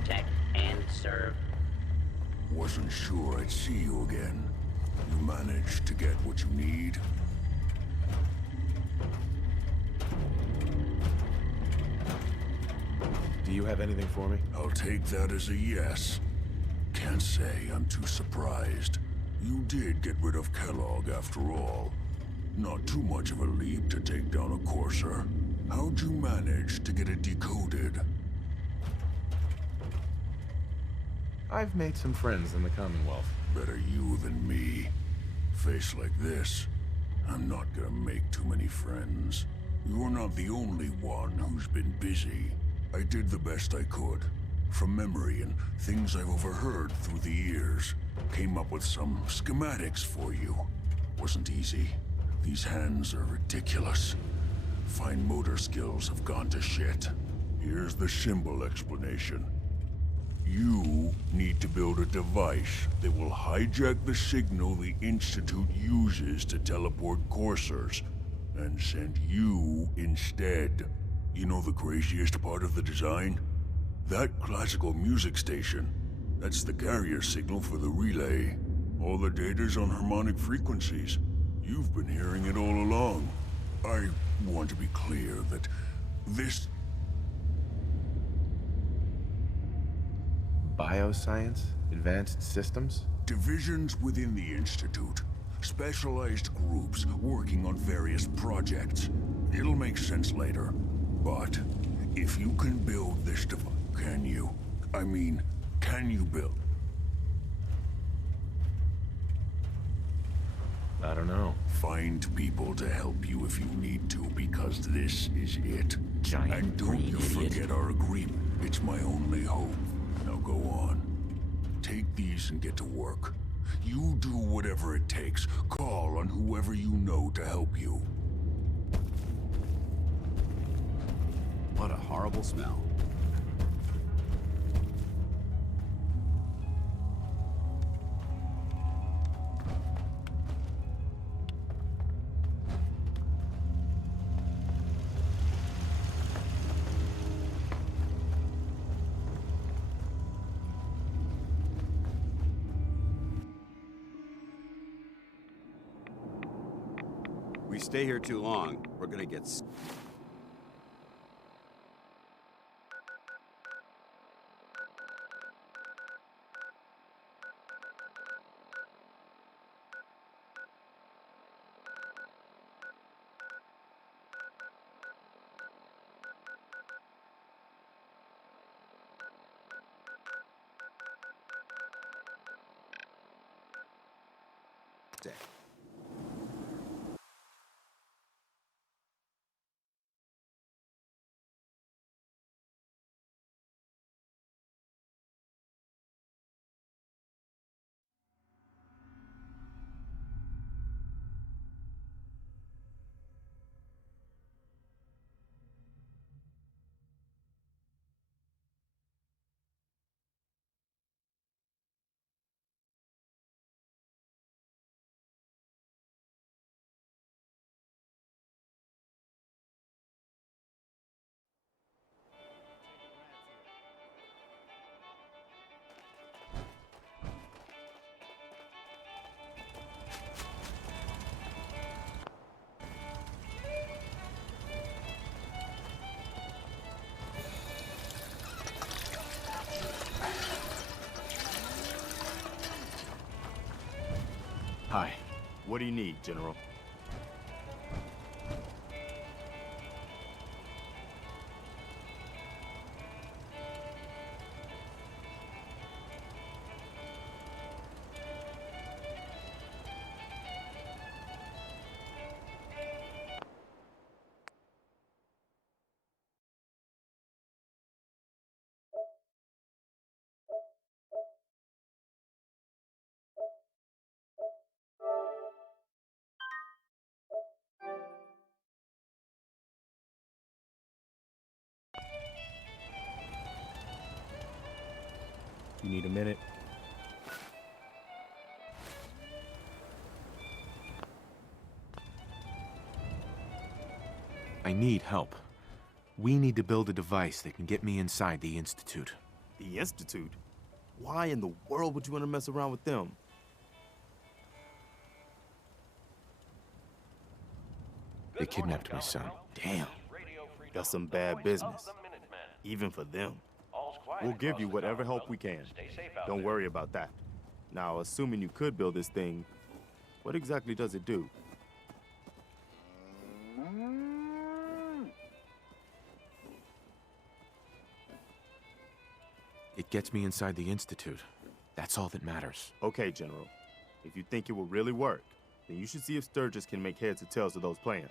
protect, and serve. Wasn't sure I'd see you again. You managed to get what you need? Do you have anything for me? I'll take that as a yes. Can't say I'm too surprised. You did get rid of Kellogg after all. Not too much of a leap to take down a Courser. How'd you manage to get it decoded? I've made some friends in the Commonwealth. Better you than me. Face like this, I'm not gonna make too many friends. You're not the only one who's been busy. I did the best I could. From memory and things I've overheard through the years. Came up with some schematics for you. Wasn't easy. These hands are ridiculous. Fine motor skills have gone to shit. Here's the symbol explanation. You need to build a device that will hijack the signal the Institute uses to teleport coursers, and send you instead. You know the craziest part of the design? That classical music station. That's the carrier signal for the relay. All the data's on harmonic frequencies. You've been hearing it all along. I want to be clear that this... Bioscience? Advanced systems? Divisions within the Institute. Specialized groups working on various projects. It'll make sense later. But if you can build this device, can you? I mean, can you build? I don't know. Find people to help you if you need to, because this is it. Giant and don't green you idiot. forget our agreement. It's my only hope. Now go on. Take these and get to work. You do whatever it takes. Call on whoever you know to help you. What a horrible smell. We stay here too long, we're gonna get... Day. Hi. What do you need, General? You need a minute? I need help. We need to build a device that can get me inside the Institute. The Institute? Why in the world would you want to mess around with them? They kidnapped my son. Damn. That's some bad business. Even for them. We'll give you whatever help we can. Don't worry about that. Now, assuming you could build this thing, what exactly does it do? It gets me inside the Institute. That's all that matters. Okay, General. If you think it will really work, then you should see if Sturgis can make heads or tails of those plans.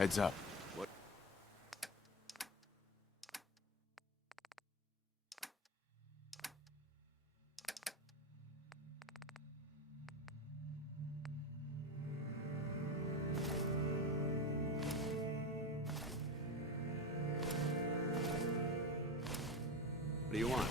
Heads up. What? What do you want?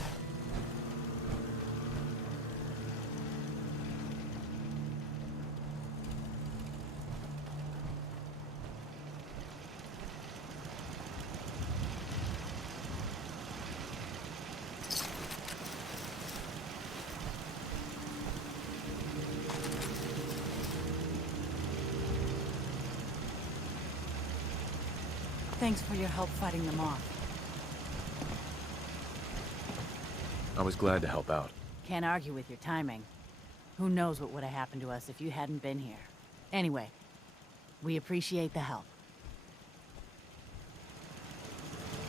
Thanks for your help fighting them off. I was glad to help out. Can't argue with your timing. Who knows what would have happened to us if you hadn't been here. Anyway, we appreciate the help.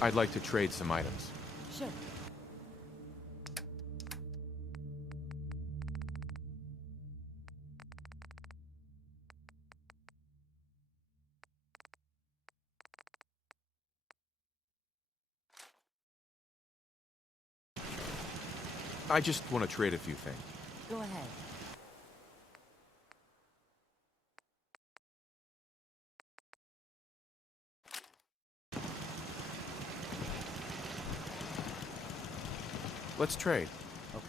I'd like to trade some items. Sure. I just want to trade a few things. Go ahead. Let's trade. Okay.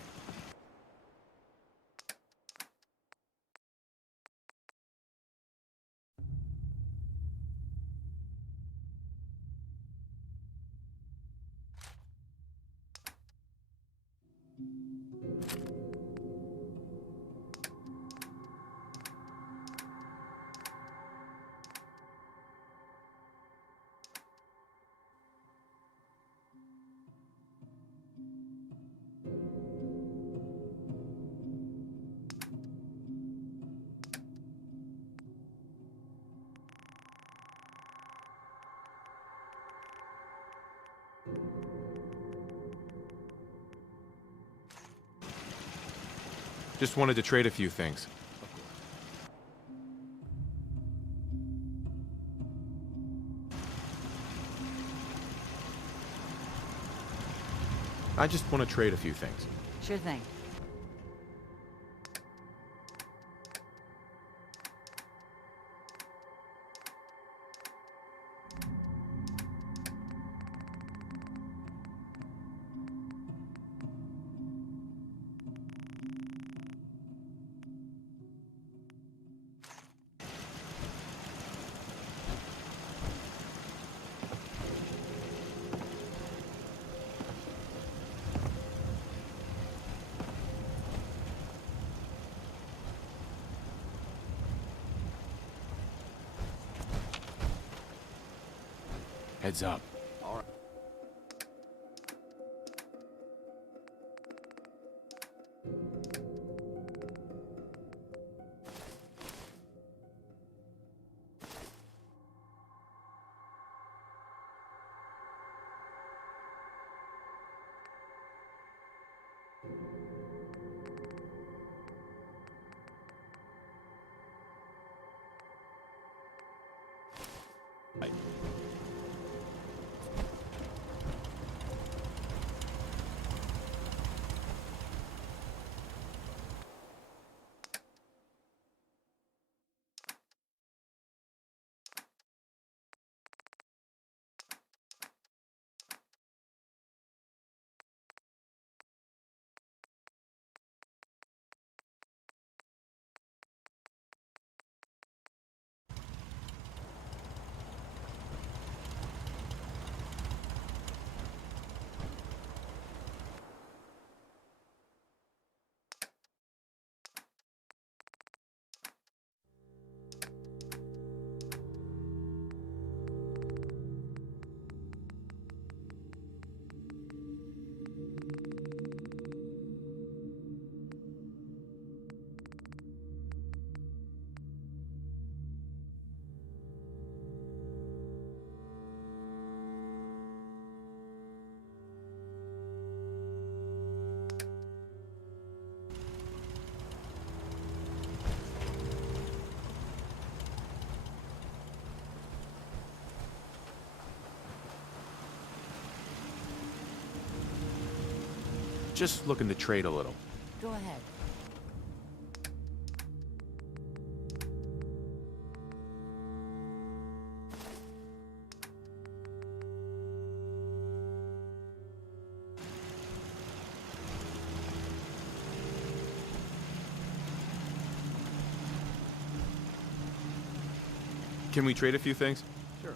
Just wanted to trade a few things. I just want to trade a few things. Sure thing. Heads up. All right. Just looking to trade a little. Go ahead. Can we trade a few things? Sure.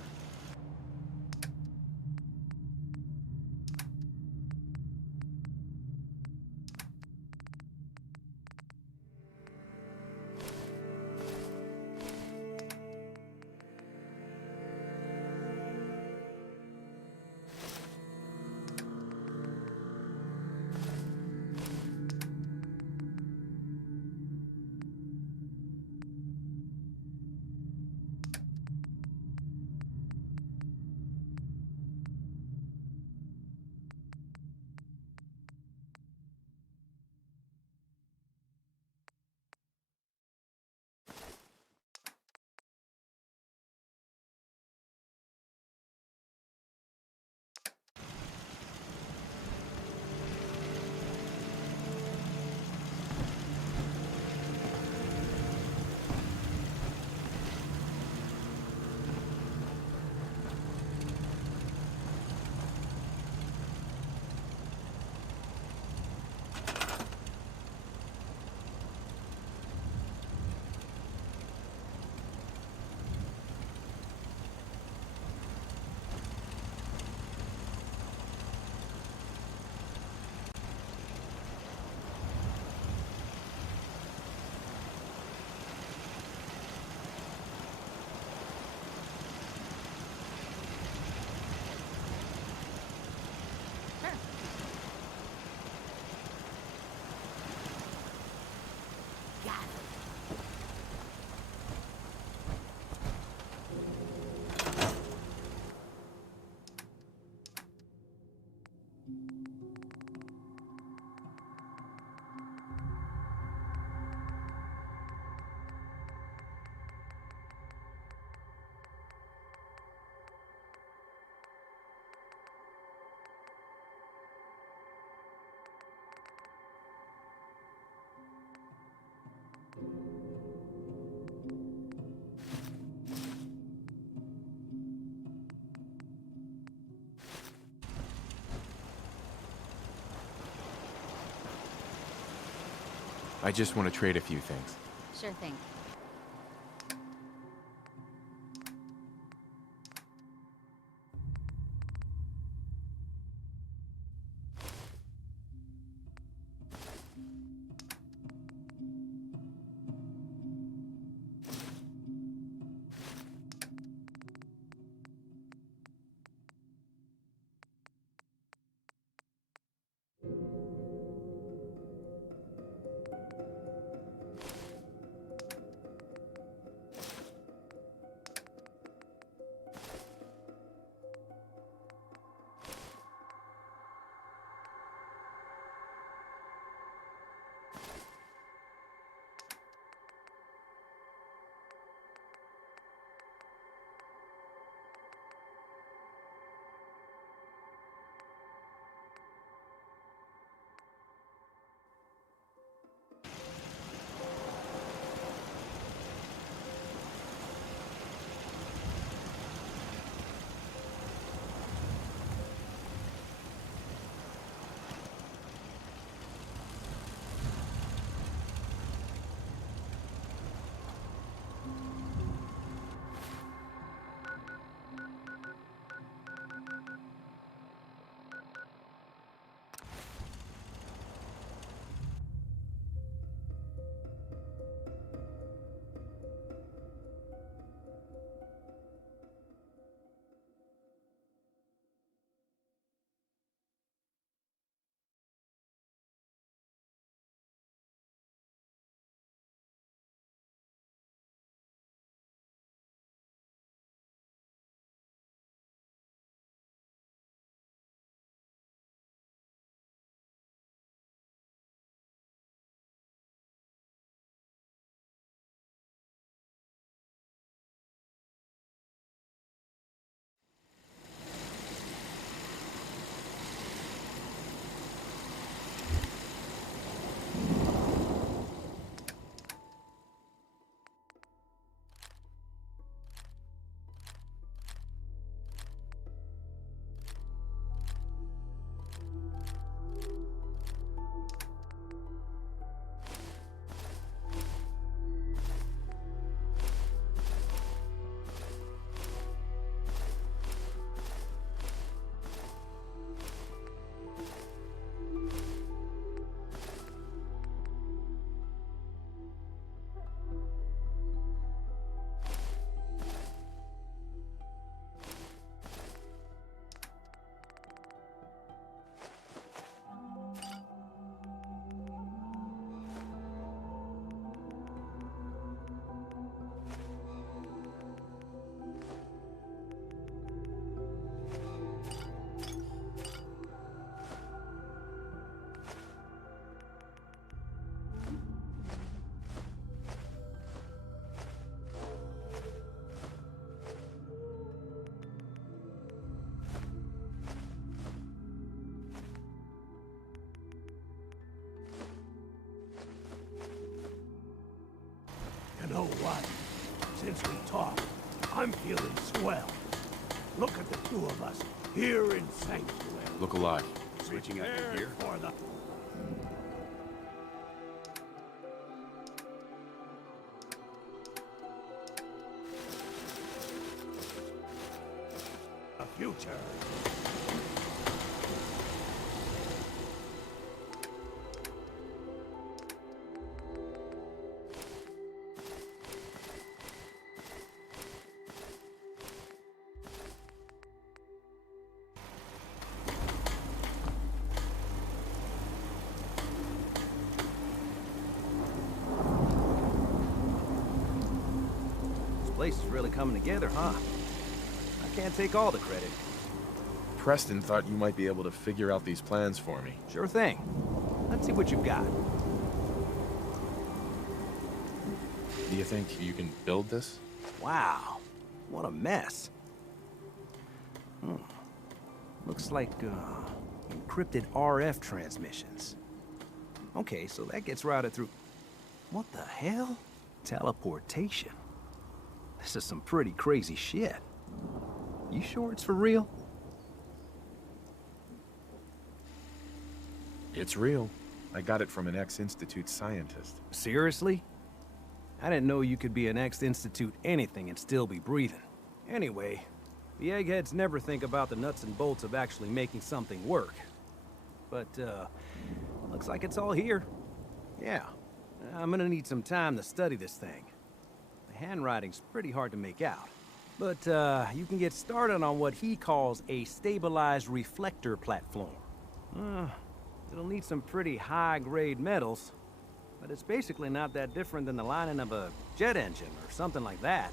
I just want to trade a few things. Sure thing. know what? Since we talked, I'm feeling swell. Look at the two of us here in Sanctuary. Look alive. Switching out your Prepared gear? for the future. This place is really coming together, huh? I can't take all the credit. Preston thought you might be able to figure out these plans for me. Sure thing. Let's see what you've got. Do you think you can build this? Wow, what a mess. Looks like, encrypted RF transmissions. Okay, so that gets routed through... What the hell? Teleportation. This is some pretty crazy shit. You sure it's for real? It's real. I got it from an ex-Institute scientist. Seriously? I didn't know you could be an ex-Institute anything and still be breathing. Anyway, the eggheads never think about the nuts and bolts of actually making something work. But, looks like it's all here. Yeah, I'm gonna need some time to study this thing. The handwriting's pretty hard to make out. But, you can get started on what he calls a stabilized reflector platform. It'll need some pretty high-grade metals, but it's basically not that different than the lining of a jet engine or something like that.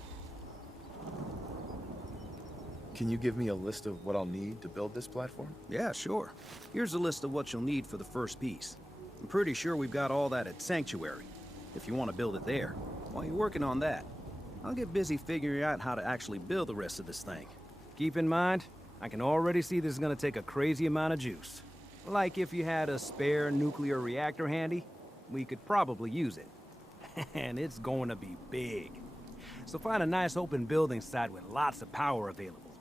Can you give me a list of what I'll need to build this platform? Yeah, sure. Here's a list of what you'll need for the first piece. I'm pretty sure we've got all that at Sanctuary, if you want to build it there. While you're working on that, I'll get busy figuring out how to actually build the rest of this thing. Keep in mind, I can already see this is gonna take a crazy amount of juice. Like if you had a spare nuclear reactor handy, we could probably use it. And it's going to be big. So find a nice open building site with lots of power available.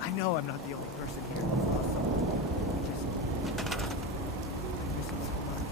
I know I'm not the only person here who's lost someone. I miss him so much.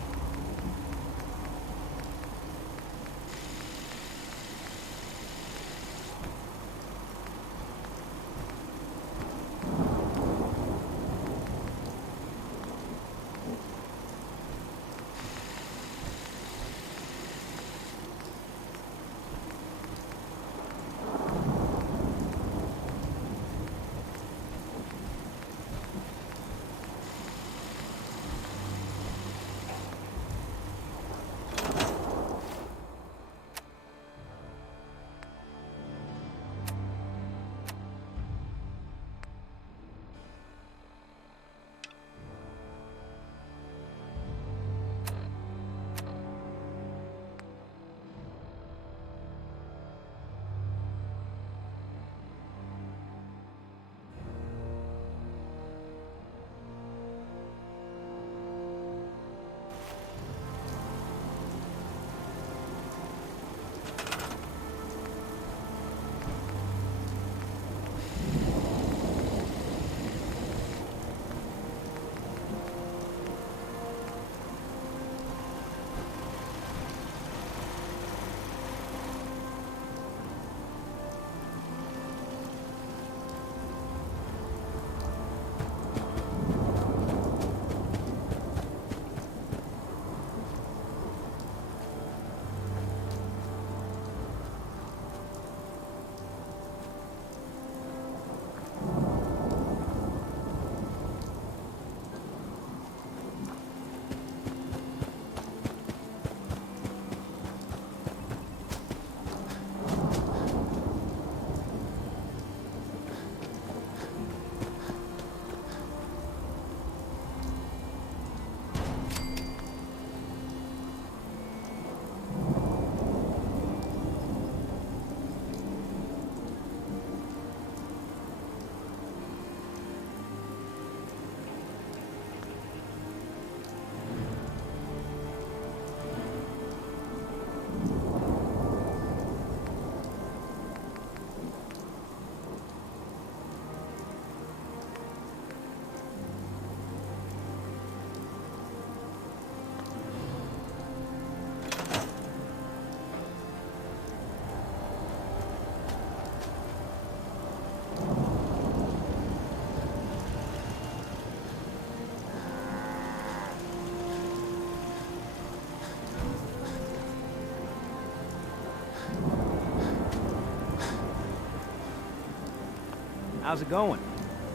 How's it going?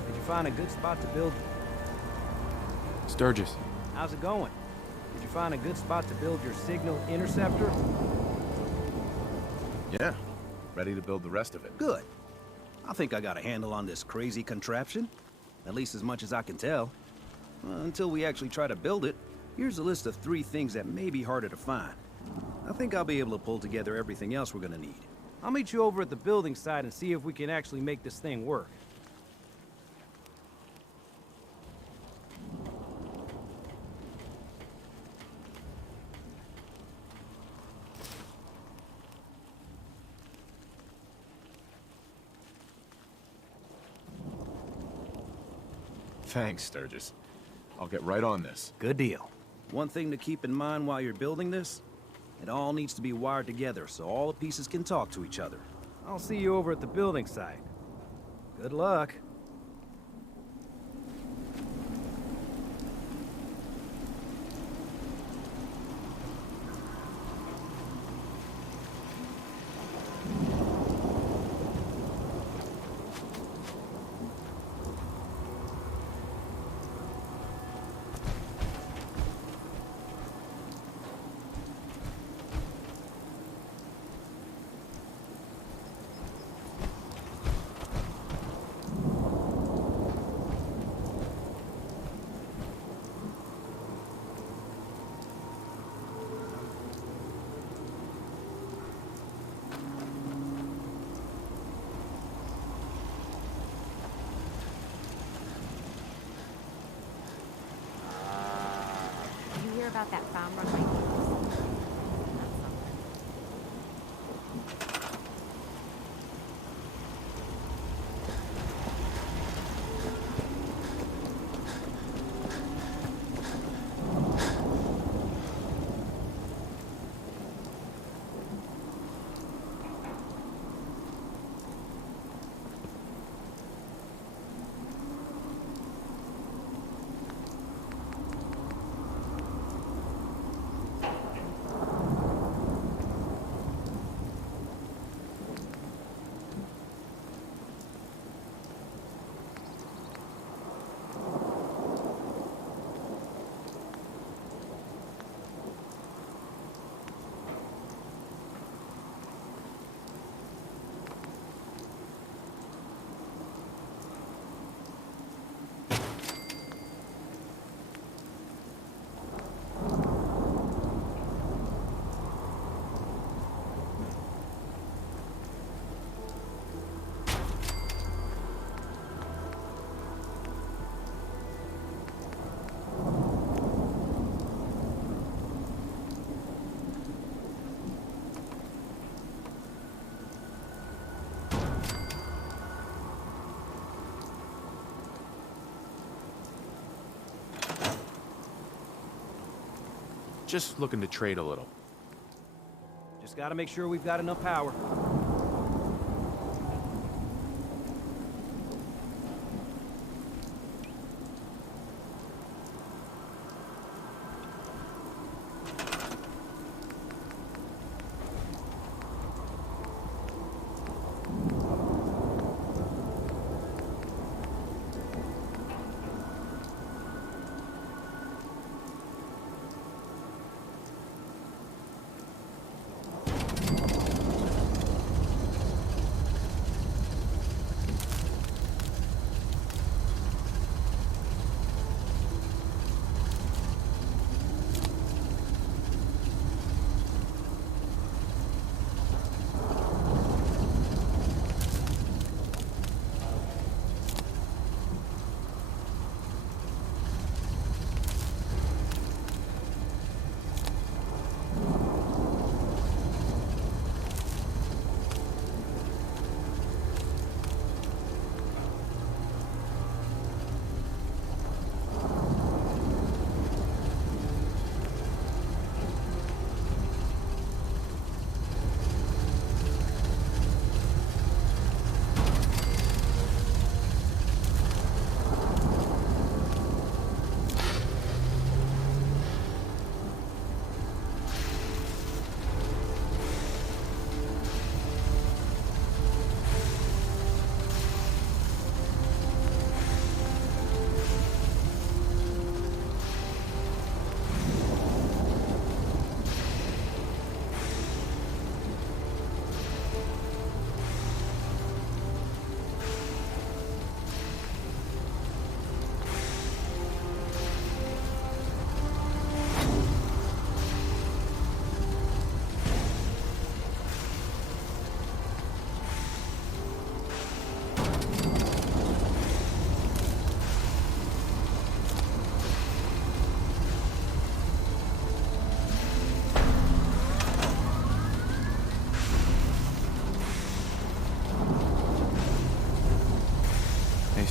Did you find a good spot to build? Sturgis. How's it going? Did you find a good spot to build your signal interceptor? Yeah. Ready to build the rest of it. Good. I think I got a handle on this crazy contraption. At least as much as I can tell. Until we actually try to build it, here's a list of 3 things that may be harder to find. I think I'll be able to pull together everything else we're gonna need. I'll meet you over at the building site and see if we can actually make this thing work. Thanks, Sturgis. I'll get right on this. Good deal. One thing to keep in mind while you're building this, it all needs to be wired together so all the pieces can talk to each other. I'll see you over at the building site. Good luck. Did you hear about that farm run by Eagles? That's something. Just looking to trade a little. Just gotta make sure we've got enough power.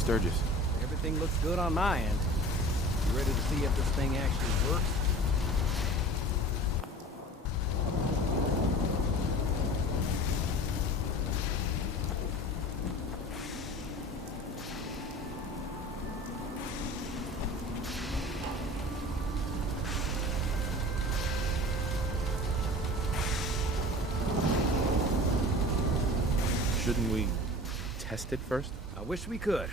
Sturgis? Everything looks good on my end. You ready to see if this thing actually works? Shouldn't we test it first? I wish we could,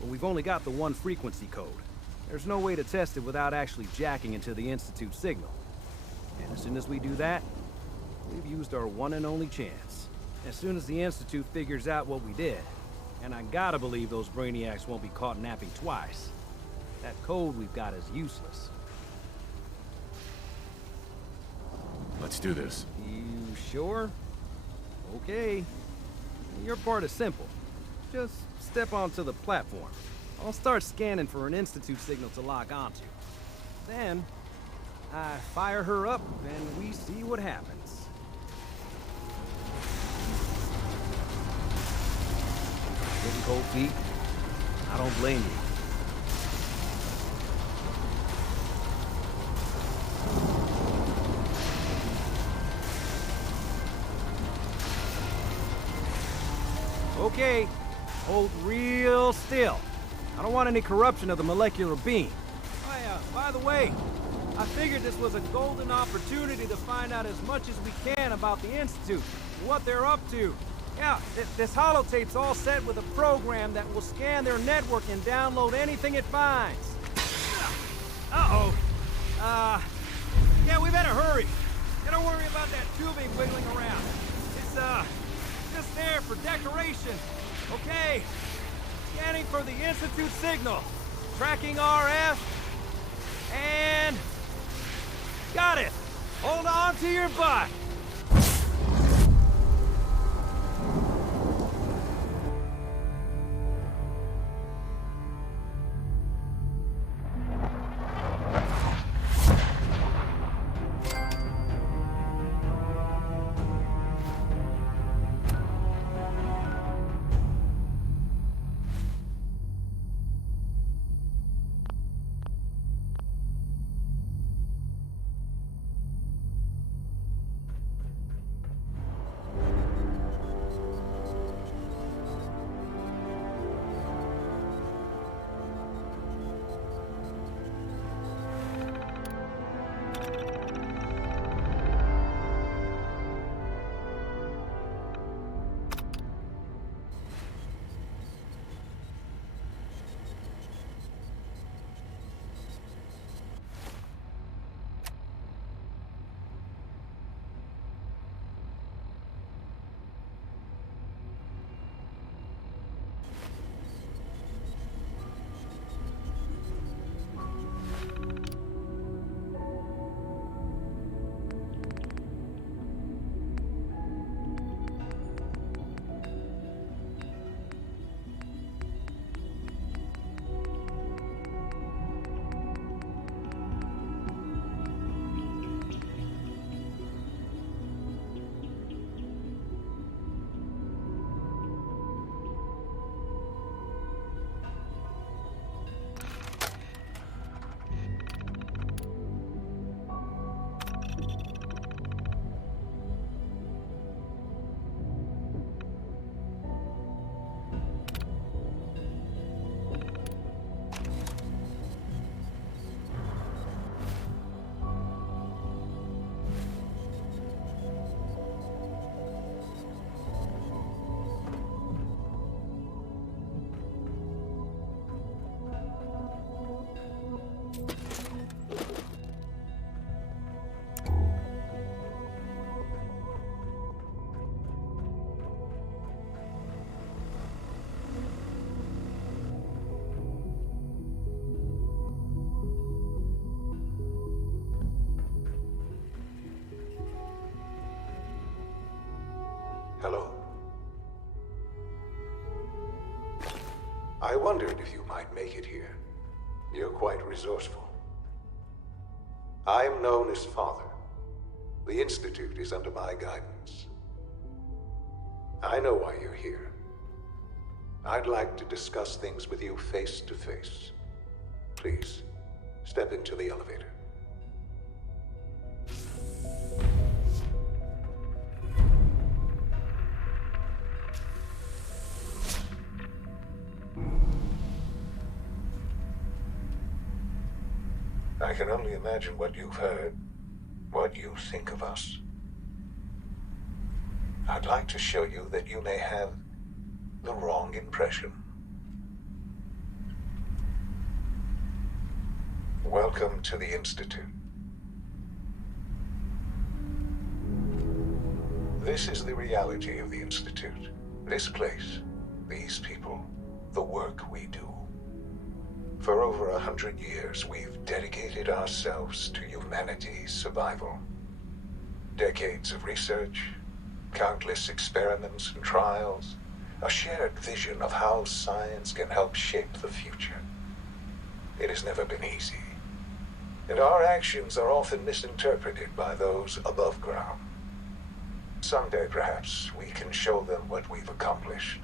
but we've only got the one frequency code. There's no way to test it without actually jacking into the Institute signal. And as soon as we do that, we've used our one and only chance. As soon as the Institute figures out what we did, and I gotta believe those brainiacs won't be caught napping twice, that code we've got is useless. Let's do this. You sure? Okay. Your part is simple. Just step onto the platform. I'll start scanning for an Institute signal to lock onto. Then, I fire her up, and we see what happens. Getting cold feet? I don't blame you. Okay, hold real still. I don't want any corruption of the molecular beam. By the way, I figured this was a golden opportunity to find out as much as we can about the Institute, and what they're up to. Yeah, this holotape's all set with a program that will scan their network and download anything it finds. Uh-oh. Yeah, we better hurry. Don't worry about that tubing wiggling around. It's, just there for decoration. Okay. Scanning for the Institute signal. Tracking RF. And... got it! Hold on to your butt! Hello. I wondered if you might make it here. You're quite resourceful. I'm known as Father. The Institute is under my guidance. I know why you're here. I'd like to discuss things with you face to face. Please, step into the elevator. I can only imagine what you've heard, what you think of us. I'd like to show you that you may have the wrong impression. Welcome to the Institute. This is the reality of the Institute. This place, these people, the work we do. For over 100 years, we've dedicated ourselves to humanity's survival. Decades of research, countless experiments and trials, a shared vision of how science can help shape the future. It has never been easy, and our actions are often misinterpreted by those above ground. Someday, perhaps, we can show them what we've accomplished.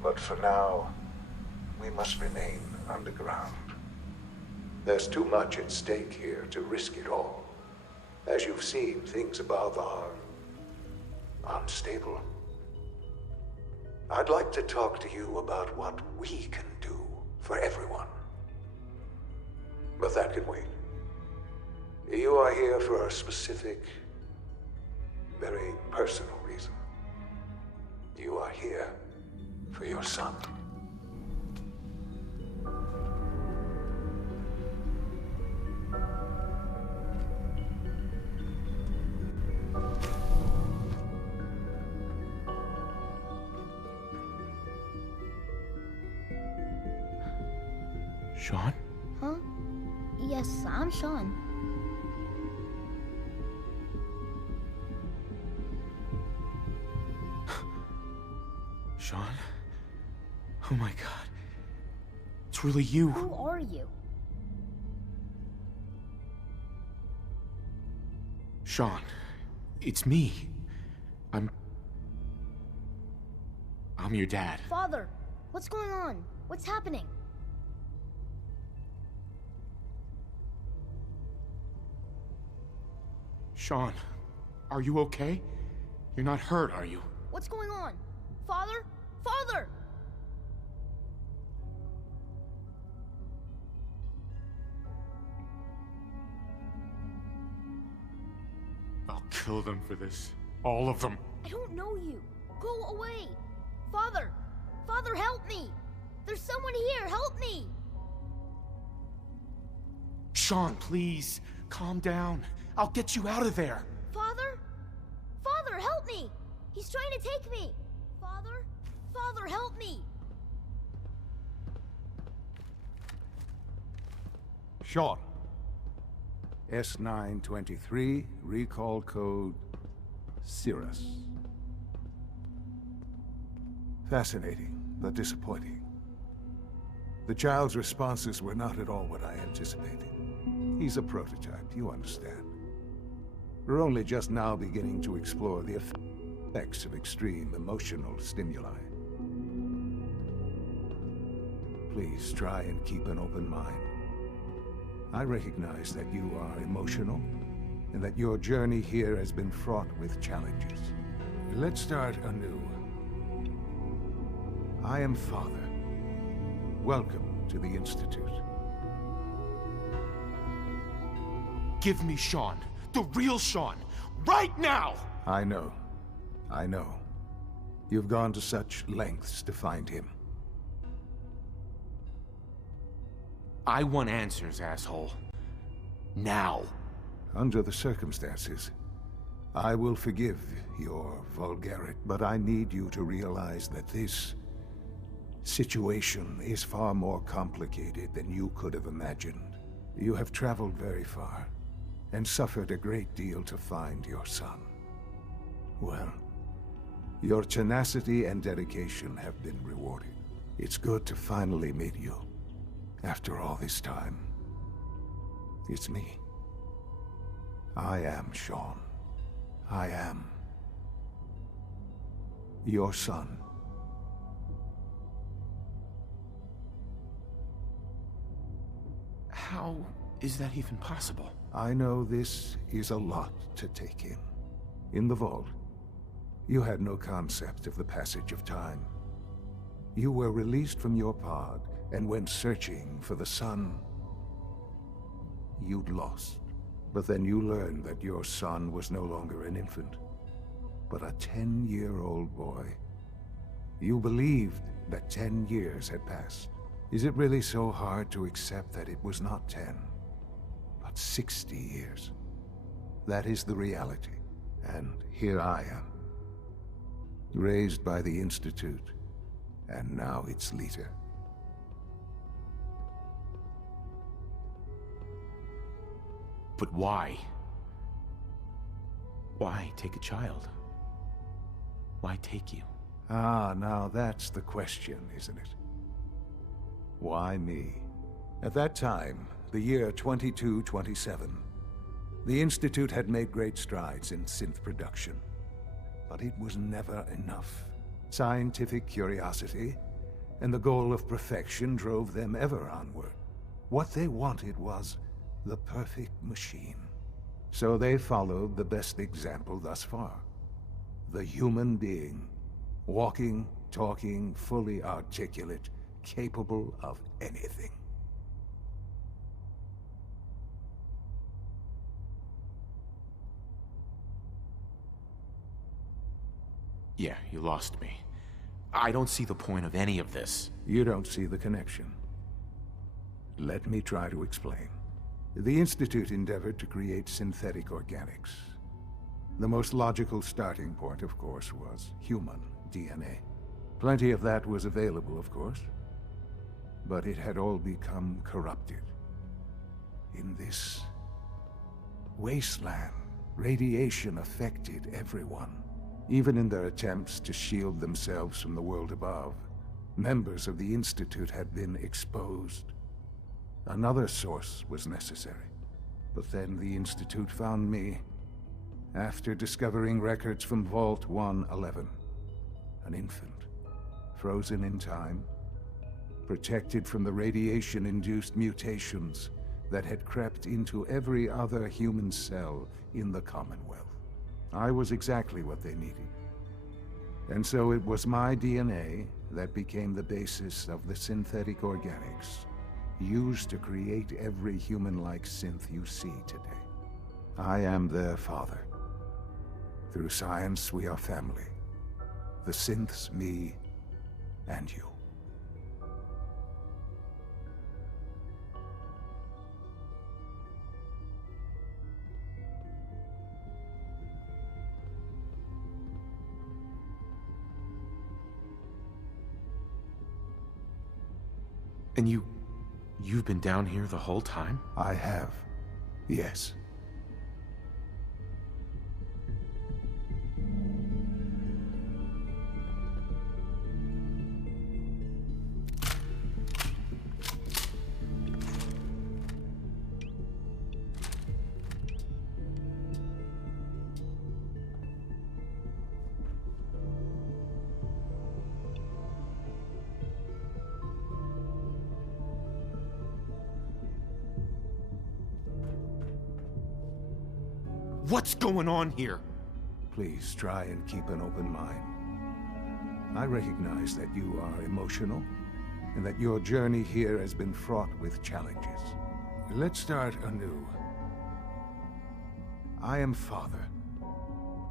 But for now, we must remain underground. There's too much at stake here to risk it all. As you've seen, things above are unstable. I'd like to talk to you about what we can do for everyone. But that can wait. You are here for a specific, very personal reason. You are here for your son. Sean? Huh? Yes, I'm Sean. Sean? Oh my god. It's really you. Who are you? Sean, it's me. I'm your dad. Father, what's going on? What's happening? Sean, are you okay? You're not hurt, are you? What's going on? Father? Father! I'll kill them for this. All of them. I don't know you. Go away. Father! Father, help me! There's someone here, help me! Sean, please, calm down. I'll get you out of there. Father? Father, help me! He's trying to take me! Father? Father, help me! Sean. S923, recall code Cirrus. Fascinating, but disappointing. The child's responses were not at all what I anticipated. He's a prototype, you understand. We're only just now beginning to explore the effects of extreme emotional stimuli. Please try and keep an open mind. I recognize that you are emotional, and that your journey here has been fraught with challenges. Let's start anew. I am Father. Welcome to the Institute. Give me Sean. The real Sean. Right now! I know. I know. You've gone to such lengths to find him. I want answers, asshole. Now. Under the circumstances, I will forgive your vulgarity, but I need you to realize that this situation is far more complicated than you could have imagined. You have traveled very far, and suffered a great deal to find your son. Well, your tenacity and dedication have been rewarded. It's good to finally meet you. After all this time, it's me. I am Sean. I am your son. How is that even possible? I know this is a lot to take in. In the vault, you had no concept of the passage of time. You were released from your pod and went searching for the son you'd lost. But then you learned that your son was no longer an infant, but a 10-year-old boy. You believed that 10 years had passed. Is it really so hard to accept that it was not 10, but 60 years? That is the reality. And here I am, raised by the Institute, and now its leader. But why? Why take a child? Why take you? Ah, now that's the question, isn't it? Why me? At that time, the year 2227, the Institute had made great strides in synth production. But it was never enough. Scientific curiosity and the goal of perfection drove them ever onward. What they wanted was the perfect machine. So they followed the best example thus far. The human being. Walking, talking, fully articulate, capable of anything. Yeah, you lost me. I don't see the point of any of this. You don't see the connection. Let me try to explain. The Institute endeavored to create synthetic organics. The most logical starting point, of course, was human DNA. Plenty of that was available, of course. But it had all become corrupted. In this wasteland, radiation affected everyone. Even in their attempts to shield themselves from the world above, members of the Institute had been exposed. Another source was necessary. But then the Institute found me, after discovering records from Vault 111. An infant, frozen in time, protected from the radiation-induced mutations that had crept into every other human cell in the Commonwealth. I was exactly what they needed. And so it was my DNA that became the basis of the synthetic organics used to create every human-like synth you see today. I am their father. Through science, we are family. The synths, me, and you. And you've been down here the whole time? I have. Yes. What's going on here? Please try and keep an open mind. I recognize that you are emotional, and that your journey here has been fraught with challenges. Let's start anew. I am Father.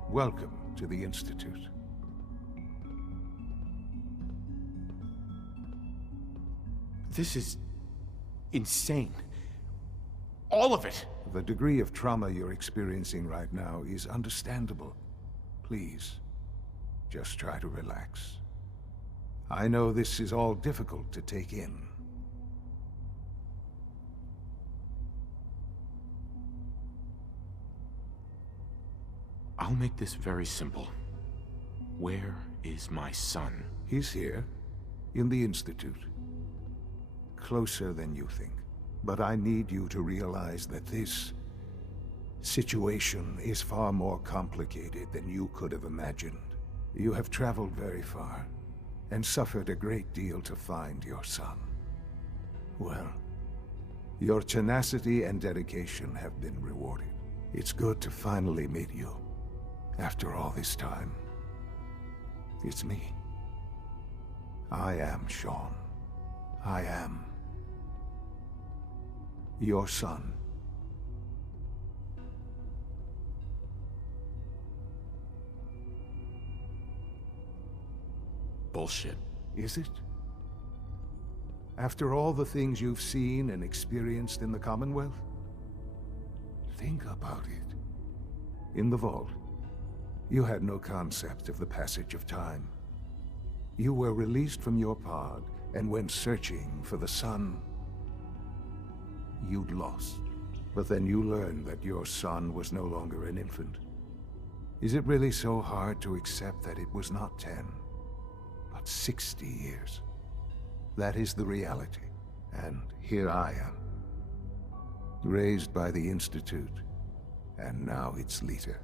Welcome to the Institute. This is insane. All of it! The degree of trauma you're experiencing right now is understandable. Please, just try to relax. I know this is all difficult to take in. I'll make this very simple. Where is my son? He's here, in the Institute. Closer than you think. But I need you to realize that this situation is far more complicated than you could have imagined. You have traveled very far, and suffered a great deal to find your son. Well, Your tenacity and dedication have been rewarded. It's good to finally meet you. After all this time. It's me. I am Sean. I am your son. Bullshit. Is it? After all the things you've seen and experienced in the Commonwealth? Think about it. In the vault, you had no concept of the passage of time. You were released from your pod and went searching for the sun you'd lost. But then you learned that your son was no longer an infant. Is it really so hard to accept that it was not 10, but 60 years? That is the reality. And here I am, raised by the Institute, and now its leader.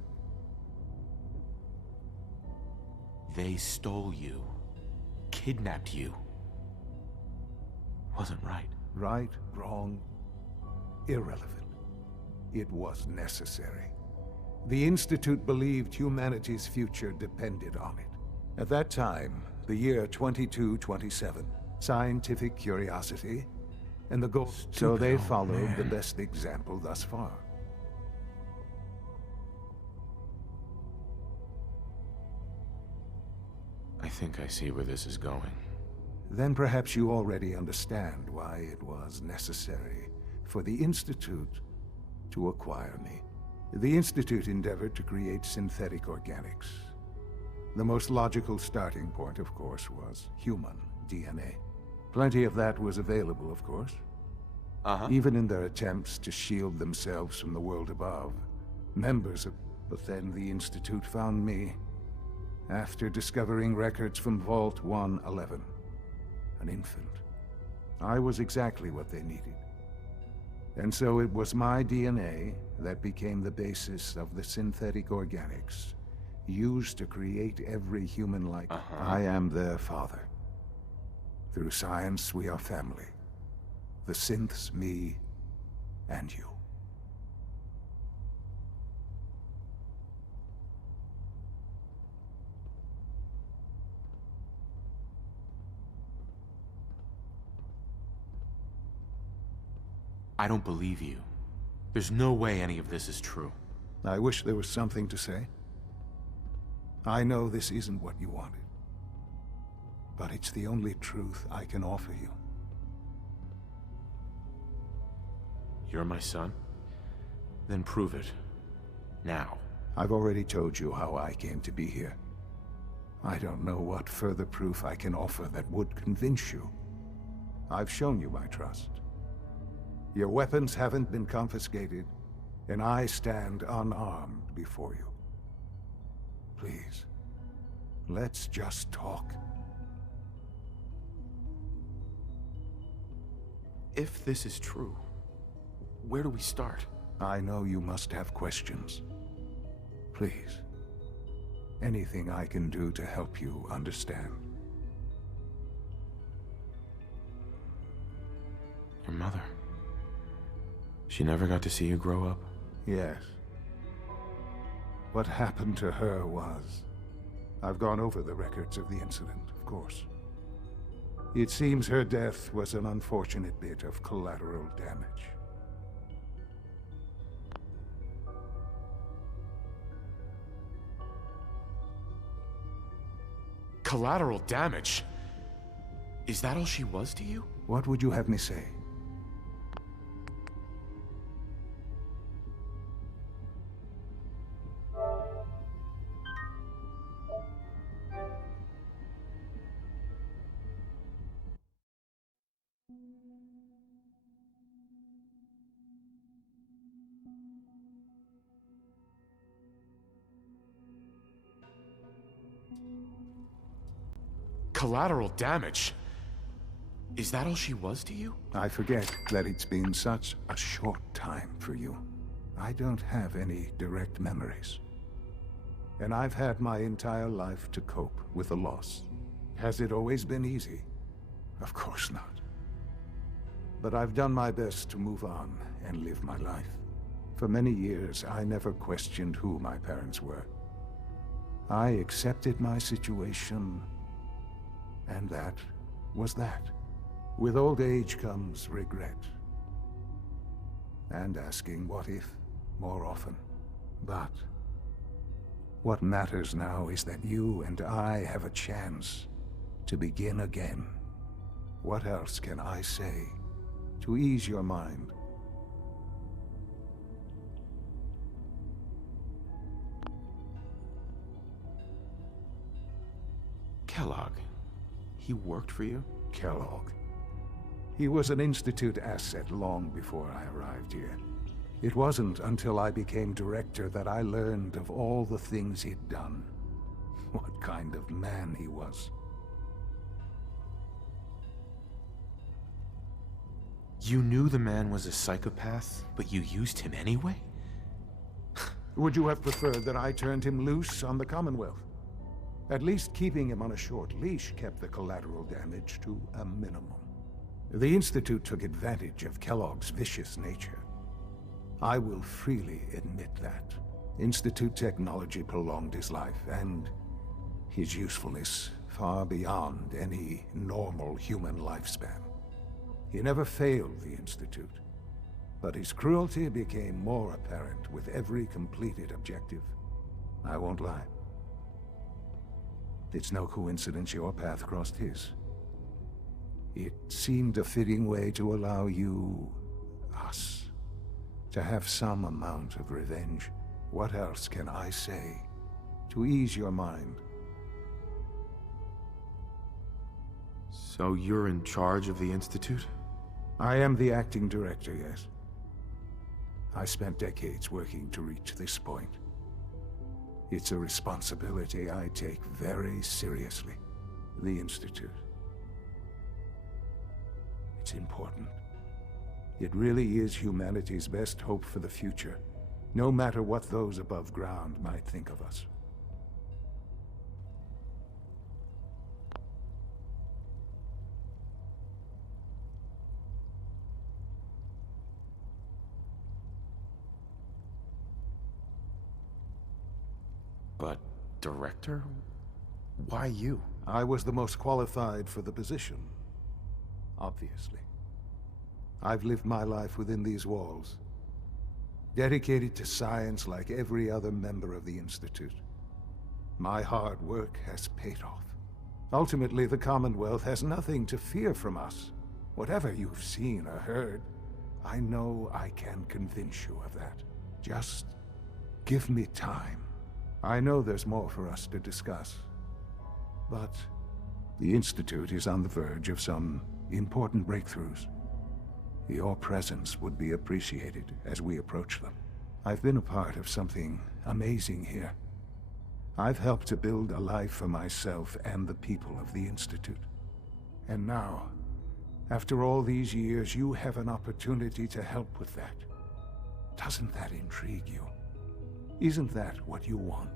They stole you. Kidnapped you. Wasn't right. Right, wrong, irrelevant. It was necessary. The Institute believed humanity's future depended on it. At that time, the year 2227, scientific curiosity and the goal. So they followed the best example thus far. I think I see where this is going. Then perhaps you already understand why it was necessary for the Institute to acquire me. The Institute endeavored to create synthetic organics. The most logical starting point, of course, was human DNA. Plenty of that was available, of course. Even in their attempts to shield themselves from the world above. But then the Institute found me after discovering records from Vault 111. An infant. I was exactly what they needed. And so it was my DNA that became the basis of the synthetic organics used to create every human like. I am their father. Through science, we are family. The synths, me, and you. I don't believe you. There's no way any of this is true. I wish there was something to say. I know this isn't what you wanted. But it's the only truth I can offer you. You're my son? Then prove it. Now. I've already told you how I came to be here. I don't know what further proof I can offer that would convince you. I've shown you my trust. Your weapons haven't been confiscated, and I stand unarmed before you. Please, let's just talk. If this is true, where do we start? I know you must have questions. Please, anything I can do to help you understand. Your mother. She never got to see you grow up? Yes. What happened to her was... I've gone over the records of the incident, of course. It seems her death was an unfortunate bit of collateral damage. Collateral damage? Is that all she was to you? What would you have me say? Collateral damage? Is that all she was to you? I forget that it's been such a short time for you. I don't have any direct memories. And I've had my entire life to cope with the loss. Has it always been easy? Of course not. but I've done my best to move on and live my life. For many years, I never questioned who my parents were. I accepted my situation, and that was that. With old age comes regret. And asking what if more often. But what matters now is that you and I have a chance to begin again. What else can I say to ease your mind? Kellogg. He worked for you? Kellogg. He was an Institute asset long before I arrived here. It wasn't until I became director that I learned of all the things he'd done. What kind of man he was. You knew the man was a psychopath, but you used him anyway? Would you have preferred that I turned him loose on the Commonwealth? At least keeping him on a short leash kept the collateral damage to a minimum. The Institute took advantage of Kellogg's vicious nature. I will freely admit that. Institute technology prolonged his life, and his usefulness far beyond any normal human lifespan. He never failed the Institute, but his cruelty became more apparent with every completed objective. I won't lie. It's no coincidence your path crossed his. It seemed a fitting way to allow you, us, to have some amount of revenge. What else can I say to ease your mind? So you're in charge of the Institute? I am the acting director, yes. I spent decades working to reach this point. It's a responsibility I take very seriously. The Institute. It's important. It really is humanity's best hope for the future, no matter what those above ground might think of us. But, director? Why you? I was the most qualified for the position. Obviously. I've lived my life within these walls, dedicated to science like every other member of the Institute. My hard work has paid off. Ultimately, the Commonwealth has nothing to fear from us. Whatever you've seen or heard, I know I can convince you of that. Just give me time. I know there's more for us to discuss, but the Institute is on the verge of some important breakthroughs. Your presence would be appreciated as we approach them. I've been a part of something amazing here. I've helped to build a life for myself and the people of the Institute. And now, after all these years, you have an opportunity to help with that. Doesn't that intrigue you? Isn't that what you want?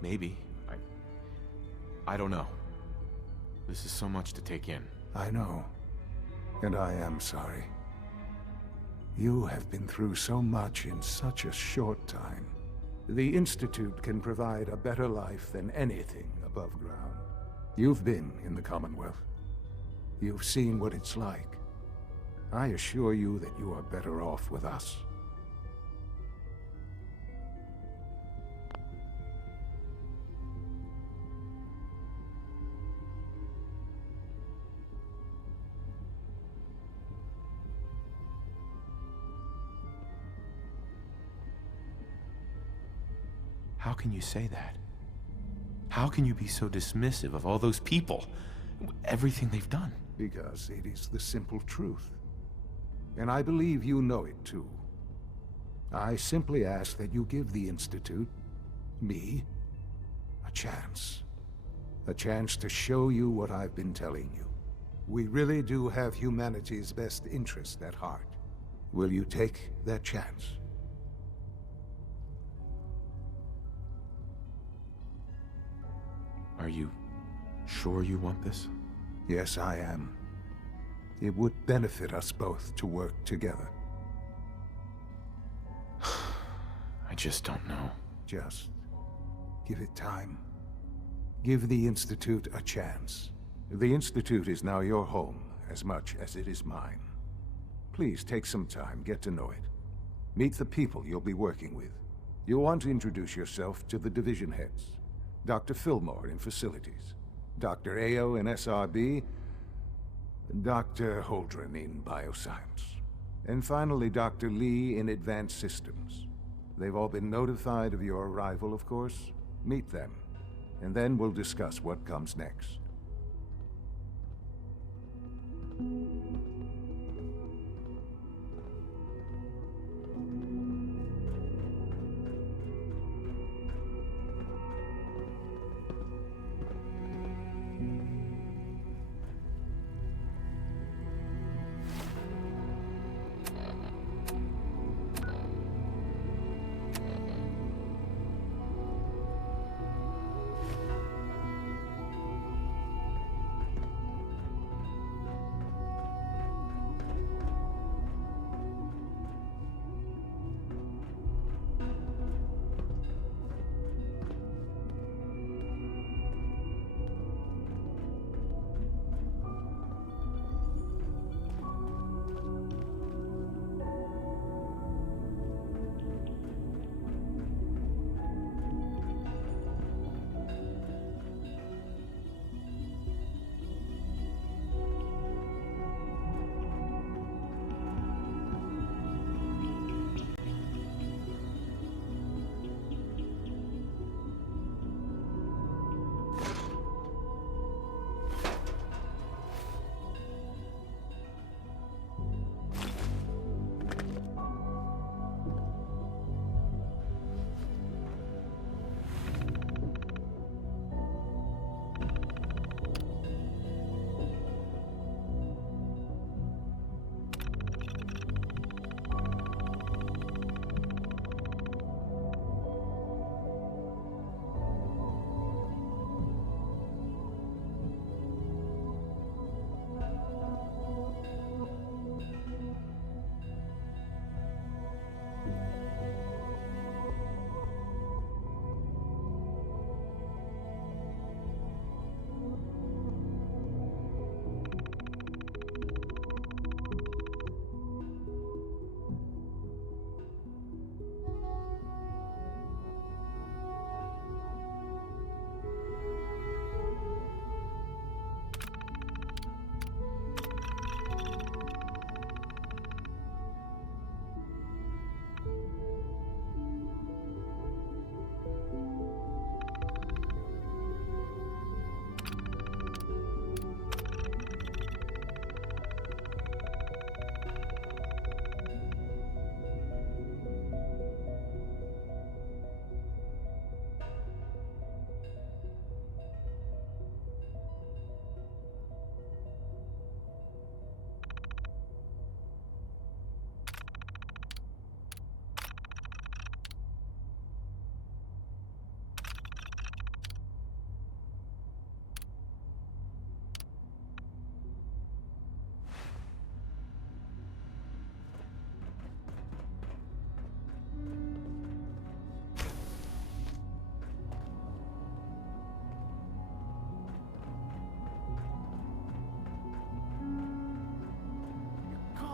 Maybe. I don't know. This is so much to take in. I know. And I am sorry. You have been through so much in such a short time. The Institute can provide a better life than anything above ground. You've been in the Commonwealth. You've seen what it's like. I assure you that you are better off with us. How can you say that? How can you be so dismissive of all those people? Everything they've done? Because it is the simple truth. And I believe you know it too. I simply ask that you give the Institute, me, a chance. A chance to show you what I've been telling you. We really do have humanity's best interest at heart. Will you take that chance? Are you sure you want this? Yes, I am. It would benefit us both to work together. I just don't know. Just give it time. Give the Institute a chance. The Institute is now your home as much as it is mine. Please take some time, get to know it. Meet the people you'll be working with. You'll want to introduce yourself to the division heads. Dr. Fillmore in Facilities, Dr. Ao in SRB, Dr. Holdren in Bioscience, and finally Dr. Lee in Advanced Systems. They've all been notified of your arrival, of course. Meet them, and then we'll discuss what comes next.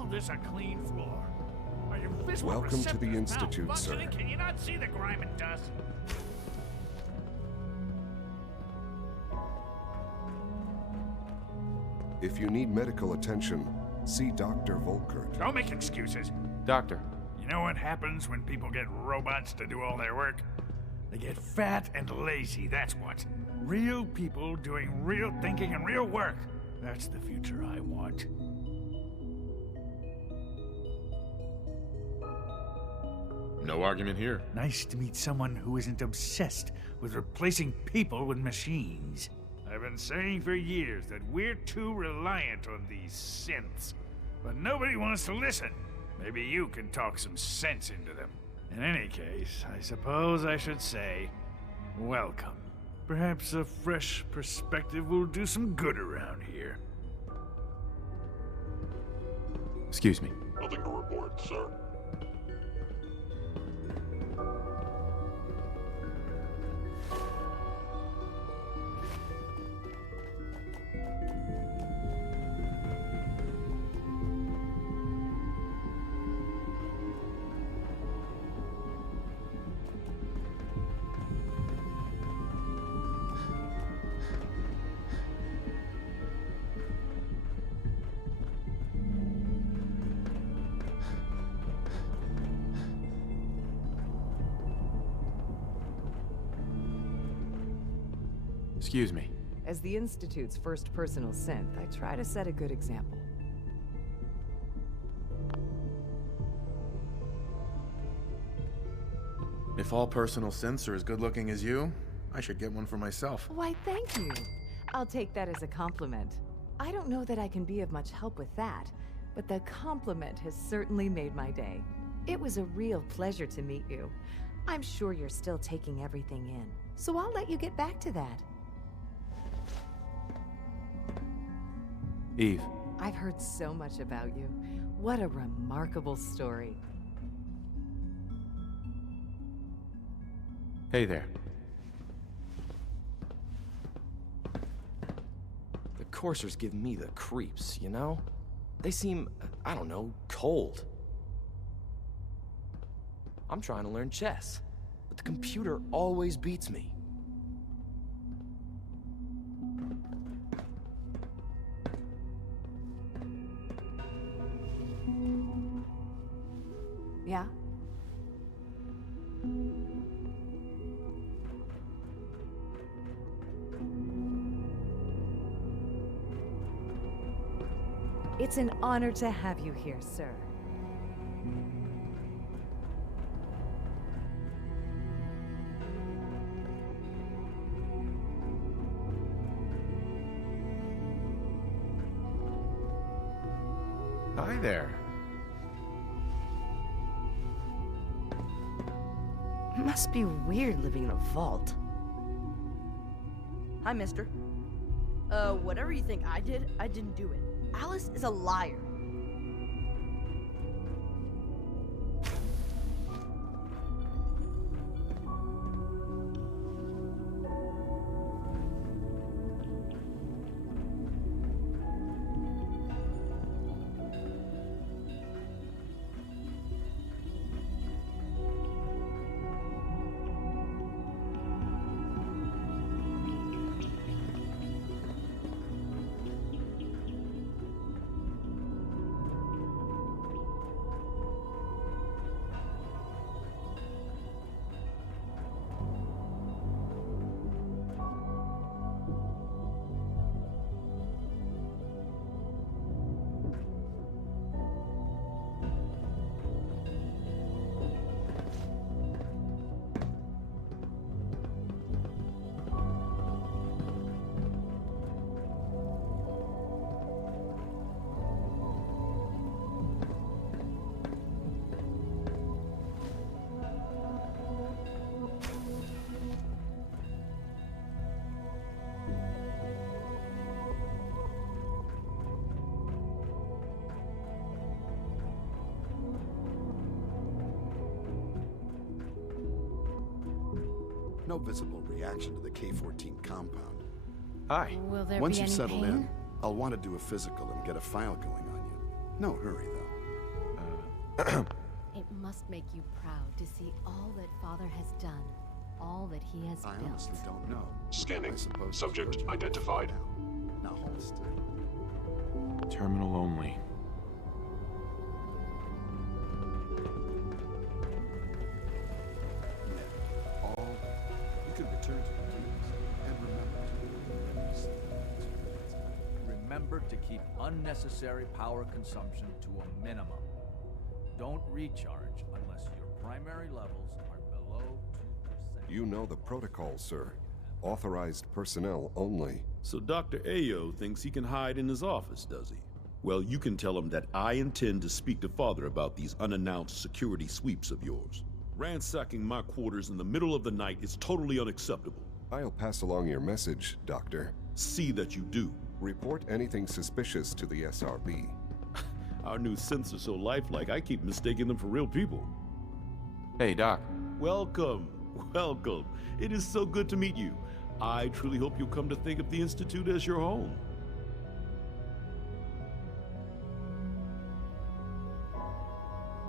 This a clean floor. Are you Welcome to the Institute, sir. Can you not see the grime and dust? If you need medical attention, see Dr. Volkert. Don't make excuses. Doctor. You know what happens when people get robots to do all their work? They get fat and lazy, that's what. Real people doing real thinking and real work. That's the future I want. No argument here. Nice to meet someone who isn't obsessed with replacing people with machines. I've been saying for years that we're too reliant on these synths, but nobody wants to listen. Maybe you can talk some sense into them. In any case, I suppose I should say, welcome. Perhaps a fresh perspective will do some good around here. Excuse me. Nothing to report, sir. Excuse me. As the Institute's first personal synth, I try to set a good example. If all personal synths are as good looking as you, I should get one for myself. Why, thank you. I'll take that as a compliment. I don't know that I can be of much help with that, but the compliment has certainly made my day. It was a real pleasure to meet you. I'm sure you're still taking everything in, so I'll let you get back to that. Eve. I've heard so much about you. What a remarkable story. Hey there. The coursers give me the creeps, you know? They seem, I don't know, cold. I'm trying to learn chess, but the computer always beats me. Yeah? It's an honor to have you here, sir. Hi there. Must be weird living in a vault. Hi, mister. Whatever you think I didn't do it. Alice is a liar. No visible reaction to the K-14 compound. Hi. Will there Once be you've any settled pain? in, I'll want to do a physical and get a file going on you. No hurry, though. It must make you proud to see all that Father has done, all that he has I built. honestly don't know. Scanning. Subject identified. Now hold still. Terminal only. You can return to your duties and Remember to keep unnecessary power consumption to a minimum. Don't recharge unless your primary levels are below 2%. You know the protocol, sir. Authorized personnel only. So Dr. Ayo thinks he can hide in his office, does he? Well, you can tell him that I intend to speak to Father about these unannounced security sweeps of yours. Ransacking my quarters in the middle of the night is totally unacceptable. I'll pass along your message, Doctor. See that you do. Report anything suspicious to the SRB. Our new synths are so lifelike, I keep mistaking them for real people. Hey, Doc. Welcome. Welcome. It is so good to meet you. I truly hope you'll come to think of the Institute as your home.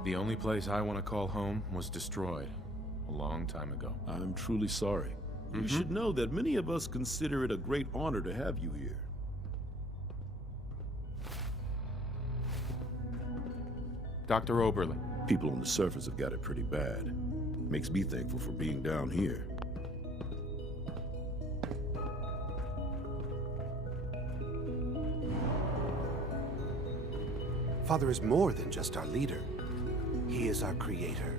The only place I want to call home was destroyed a long time ago. I'm truly sorry. You should know that many of us consider it a great honor to have you here. Dr. Oberlin. People on the surface have got it pretty bad. Makes me thankful for being down here. Father is more than just our leader. He is our creator.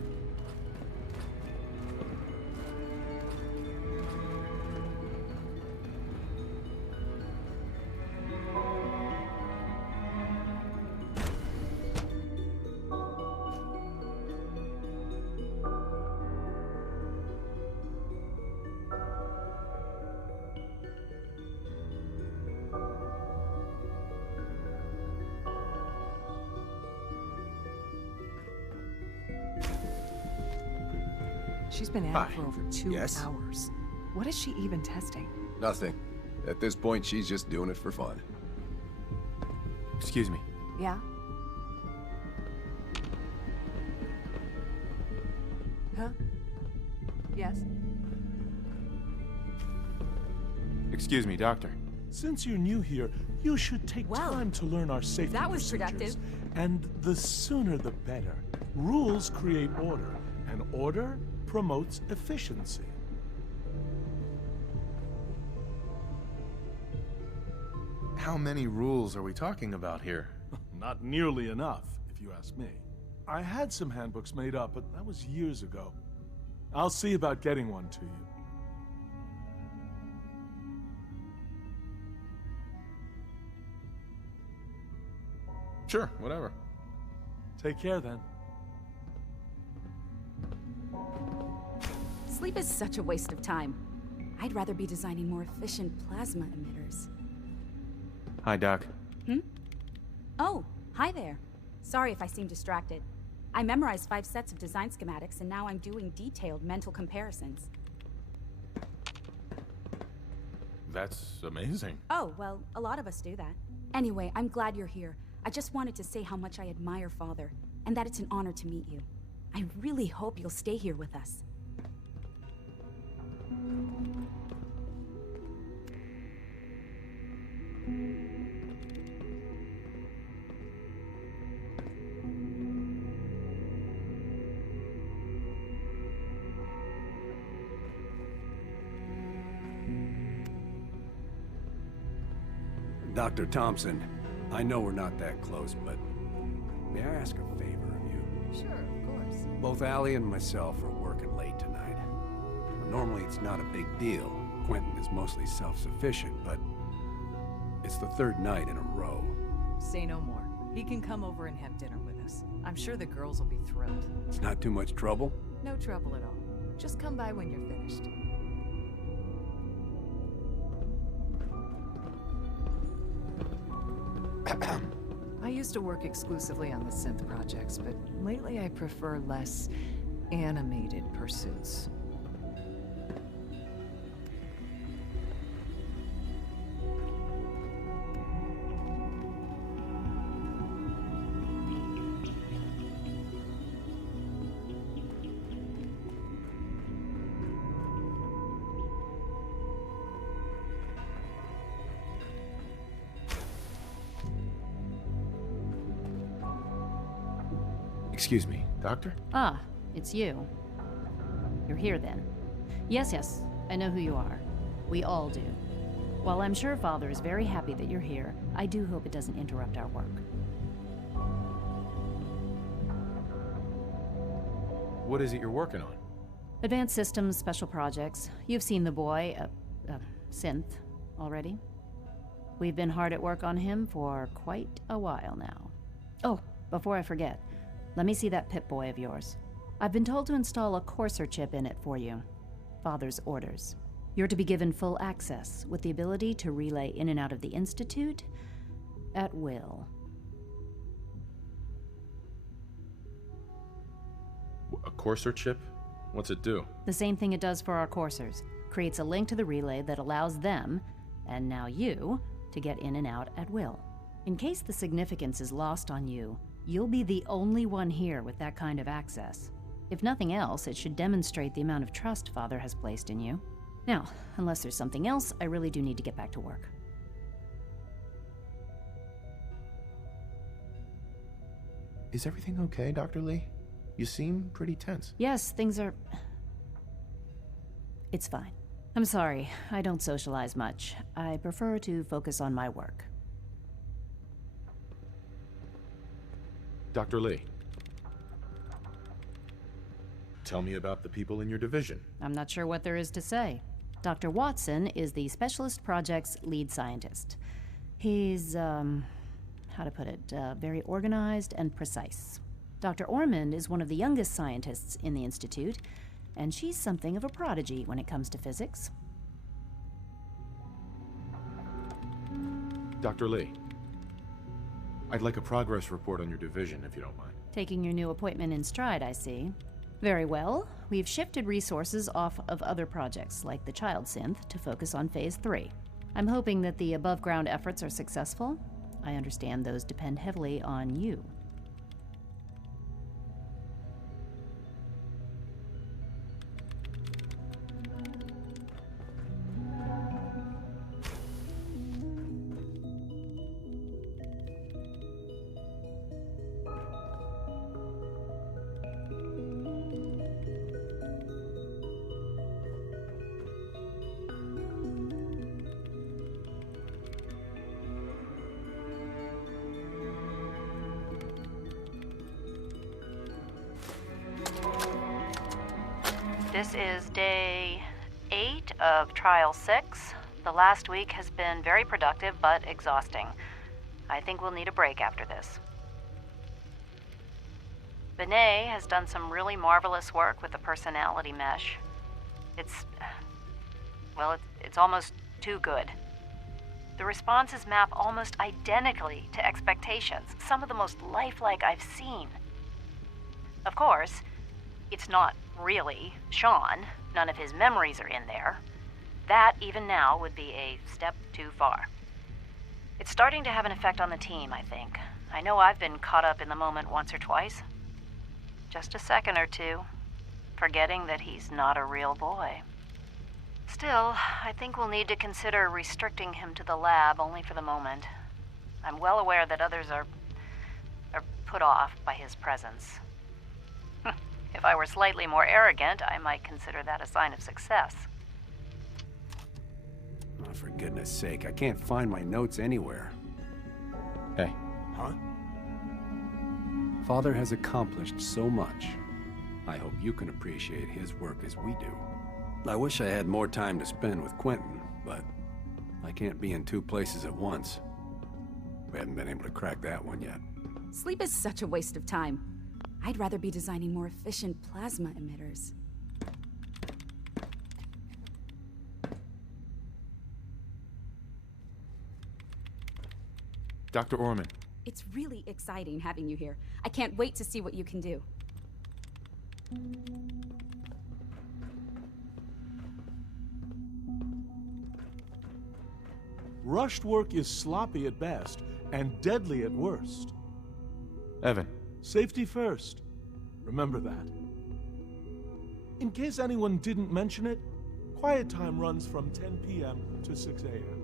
She's been at it for over 2 hours. What is she even testing? Nothing. At this point, she's just doing it for fun. Excuse me. Yeah? Huh? Yes? Excuse me, Doctor. Since you're new here, you should take time to learn our safety that was procedures. productive. And the sooner the better. Rules create order, and order promotes efficiency. How many rules are we talking about here? Not nearly enough, if you ask me. I had some handbooks made up, but that was years ago. I'll see about getting one to you. Sure, whatever. Take care then. Sleep is such a waste of time. I'd rather be designing more efficient plasma emitters. Hi, Doc. Oh, hi there. Sorry if I seem distracted. I memorized 5 sets of design schematics, and now I'm doing detailed mental comparisons. That's amazing. Oh, well, a lot of us do that. Anyway, I'm glad you're here. I just wanted to say how much I admire Father, and that it's an honor to meet you. I really hope you'll stay here with us. Dr. Thompson, I know we're not that close, but may I ask a favor of you? Sure, of course. Both Allie and myself are working late tonight. Normally it's not a big deal. Quentin is mostly self-sufficient, but it's the 3rd night in a row. Say no more. He can come over and have dinner with us. I'm sure the girls will be thrilled. It's not too much trouble? No trouble at all. Just come by when you're finished. I used to work exclusively on the synth projects, but lately I prefer less animated pursuits. Excuse me, Doctor? Ah, it's you. You're here then. Yes, I know who you are. We all do. While I'm sure Father is very happy that you're here, I do hope it doesn't interrupt our work. What is it you're working on? Advanced systems, special projects. You've seen the boy, Synth, already. We've been hard at work on him for quite a while now. Oh, before I forget, let me see that Pip-Boy of yours. I've been told to install a courser chip in it for you. Father's orders. You're to be given full access, with the ability to relay in and out of the Institute at will. A Courser chip? What's it do? The same thing it does for our coursers. Creates a link to the relay that allows them, and now you, to get in and out at will. In case the significance is lost on you, you'll be the only one here with that kind of access. If nothing else, it should demonstrate the amount of trust Father has placed in you. Now, unless there's something else, I really do need to get back to work. Is everything okay, Dr. Lee? You seem pretty tense. Yes, things are... It's fine. I'm sorry, I don't socialize much. I prefer to focus on my work. Dr. Lee. Tell me about the people in your division. I'm not sure what there is to say. Dr. Watson is the Specialist Project's lead scientist. He's, how to put it, very organized and precise. Dr. Ormond is one of the youngest scientists in the Institute, and she's something of a prodigy when it comes to physics. Dr. Lee, I'd like a progress report on your division, if you don't mind. Taking your new appointment in stride, I see. Very well. We've shifted resources off of other projects, like the child synth, to focus on Phase 3. I'm hoping that the above-ground efforts are successful. I understand those depend heavily on you. This is day 8 of Trial 6. The last week has been very productive, but exhausting. I think we'll need a break after this. Benet has done some really marvelous work with the personality mesh. It's almost too good. The responses map almost identically to expectations, some of the most lifelike I've seen. Of course, it's not really Sean. None of his memories are in there. That, even now, would be a step too far. It's starting to have an effect on the team, I think. I know I've been caught up in the moment once or twice. Just a second or two, forgetting that he's not a real boy. Still, I think we'll need to consider restricting him to the lab only for the moment. I'm well aware that others are put off by his presence. If I were slightly more arrogant, I might consider that a sign of success. Oh, for goodness sake, I can't find my notes anywhere. Hey. Huh? Father has accomplished so much. I hope you can appreciate his work as we do. I wish I had more time to spend with Quentin, but I can't be in two places at once. We haven't been able to crack that one yet. Sleep is such a waste of time. I'd rather be designing more efficient plasma emitters. Dr. Ormond. It's really exciting having you here. I can't wait to see what you can do. Rushed work is sloppy at best and deadly at worst. Evan. Safety first. Remember that. In case anyone didn't mention it, quiet time runs from 10 p.m. to 6 a.m.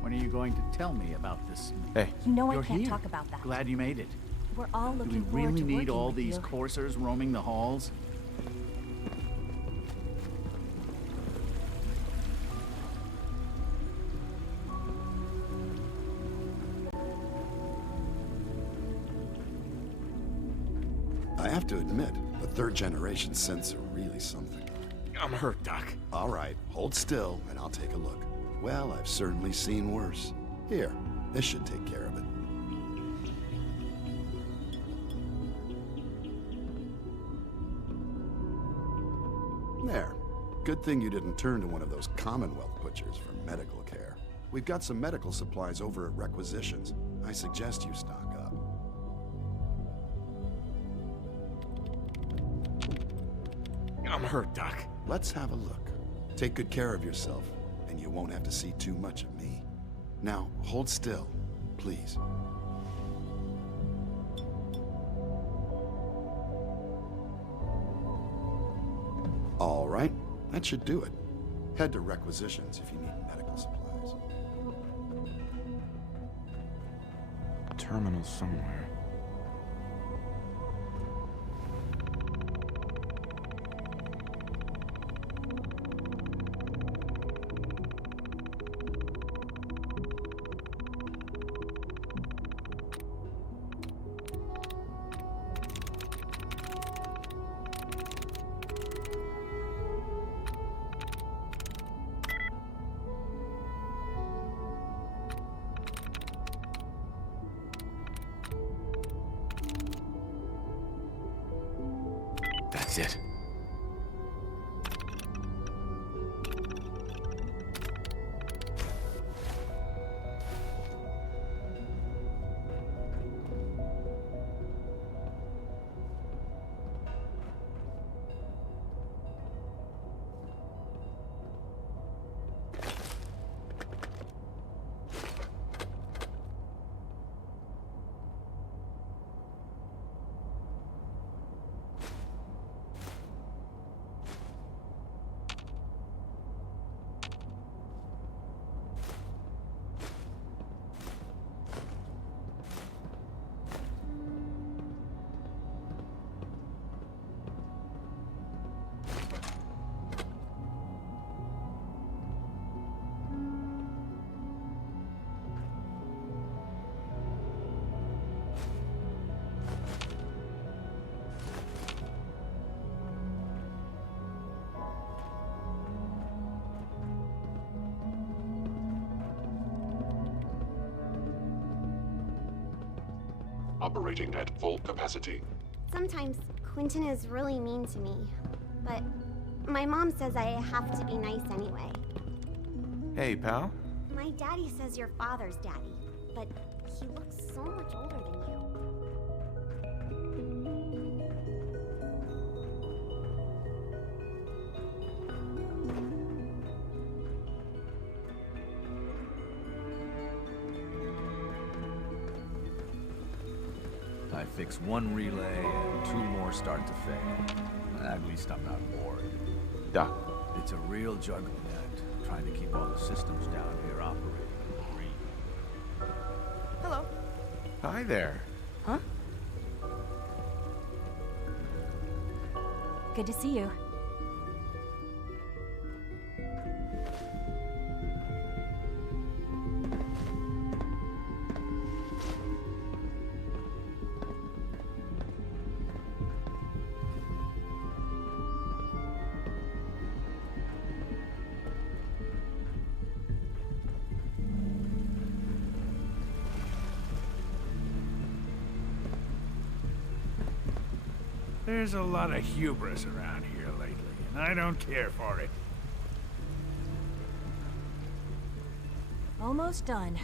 When are you going to tell me about this? Hey. You know I You're can't here. talk about that. Glad you made it. We're all Do we looking forward really to need working all with these you. coursers roaming the halls? have to admit, the third-generation synths are really something. I'm hurt, Doc. All right, hold still, and I'll take a look. Well, I've certainly seen worse. Here, this should take care of it. There. Good thing you didn't turn to one of those Commonwealth butchers for medical care. We've got some medical supplies over at Requisitions. I suggest you stock up. I'm hurt, Doc. Let's have a look. Take good care of yourself, and you won't have to see too much of me. Now, hold still, please. All right, that should do it. Head to Requisitions if you need medical supplies. Terminal somewhere. That's it. Operating at full capacity. Sometimes Quentin is really mean to me, but my mom says I have to be nice anyway. Hey, pal. My daddy says your father's daddy, but he looks so much older than you. I fix one relay and two more start to fail. At least I'm not bored. Doc. It's a real juggling act, trying to keep all the systems down here operating on green. Hello. Hi there. Huh? Good to see you. There's a lot of hubris around here lately, and I don't care for it. Almost done.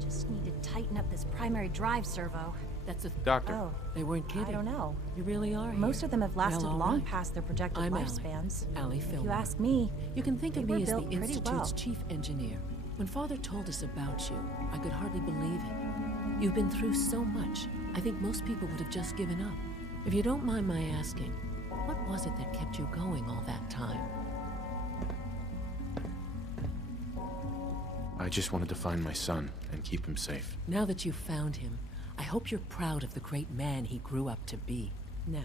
Just need to tighten up this primary drive servo. That's a... Doctor. Oh. They weren't kidding. I don't know. You really are Most here. of them have lasted Well, all long right. past their projected I'm lifespans. Allie If Fillmore. you ask me, You can think of they me were as the built pretty Institute's well. chief engineer. When Father told us about you, I could hardly believe it. You've been through so much, I think most people would have just given up. If you don't mind my asking, what was it that kept you going all that time? I just wanted to find my son and keep him safe. Now that you've found him, I hope you're proud of the great man he grew up to be. Now,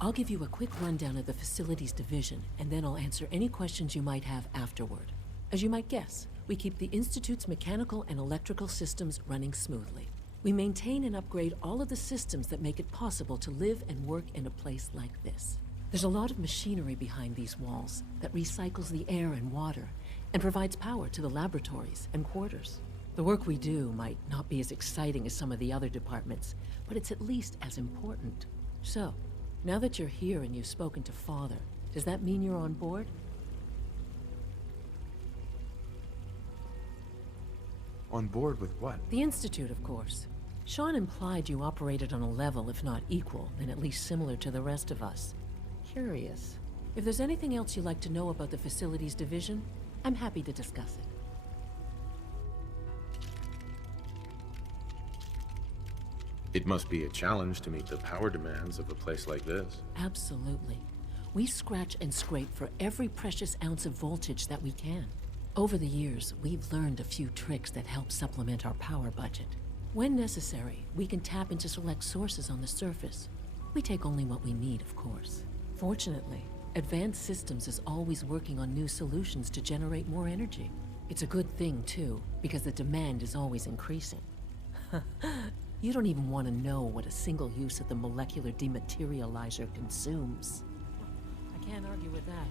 I'll give you a quick rundown of the facilities division, and then I'll answer any questions you might have afterward. As you might guess, we keep the Institute's mechanical and electrical systems running smoothly. We maintain and upgrade all of the systems that make it possible to live and work in a place like this. There's a lot of machinery behind these walls that recycles the air and water and provides power to the laboratories and quarters. The work we do might not be as exciting as some of the other departments, but it's at least as important. So, now that you're here and you've spoken to Father, does that mean you're on board? On board with what? The Institute, of course. Sean implied you operated on a level, if not equal, then at least similar to the rest of us. Curious. If there's anything else you'd like to know about the Facilities Division, I'm happy to discuss it. It must be a challenge to meet the power demands of a place like this. Absolutely. We scratch and scrape for every precious ounce of voltage that we can. Over the years, we've learned a few tricks that help supplement our power budget. When necessary, we can tap into select sources on the surface. We take only what we need, of course. Fortunately, Advanced Systems is always working on new solutions to generate more energy. It's a good thing, too, because the demand is always increasing. You don't even want to know what a single use of the molecular dematerializer consumes. I can't argue with that.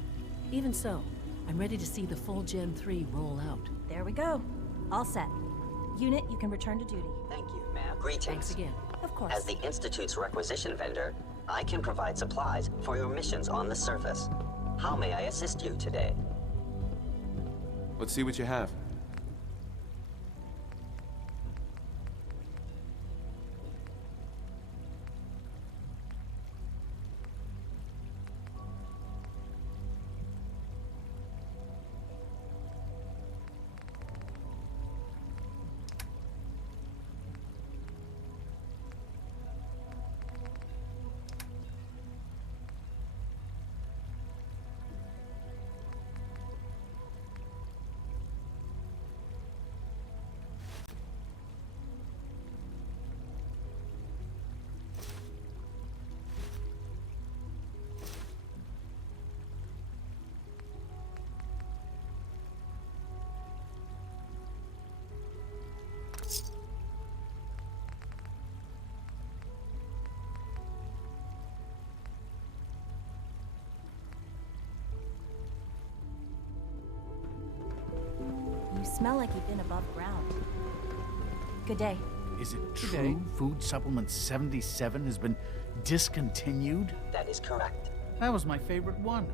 Even so, I'm ready to see the full Gen 3 roll out. There we go. All set. Unit, you can return to duty. Thank you, ma'am. Greetings. Thanks again. Of course. As the Institute's requisition vendor, I can provide supplies for your missions on the surface. How may I assist you today? Let's see what you have. You smell like you've been above ground. Good day. Is it true Food Supplement 77 has been discontinued? That is correct. That was my favorite one.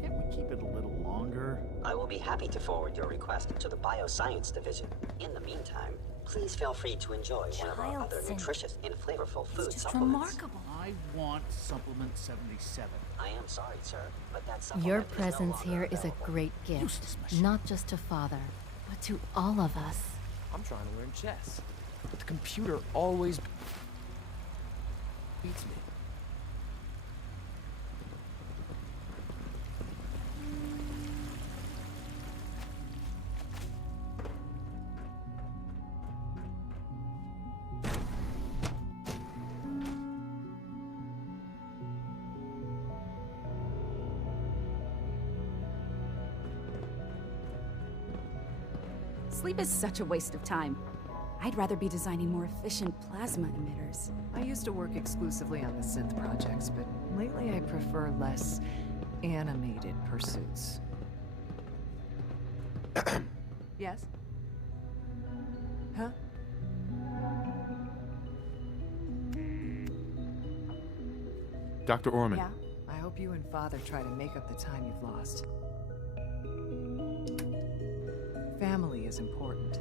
Can't we keep it a little longer? I will be happy to forward your request to the Bioscience Division. In the meantime, please feel free to enjoy one of our other nutritious and flavorful food supplements. Remarkable. I want Supplement 77. I am sorry, sir, but that supplement Your is no presence longer here is a available. great gift, not just to Father, but to all of us. I'm trying to learn chess, but the computer always beats me. Sleep is such a waste of time. I'd rather be designing more efficient plasma emitters. I used to work exclusively on the synth projects, but lately I prefer less animated pursuits. Yes? Huh? Dr. Orman. Yeah? I hope you and Father try to make up the time you've lost. Family is important.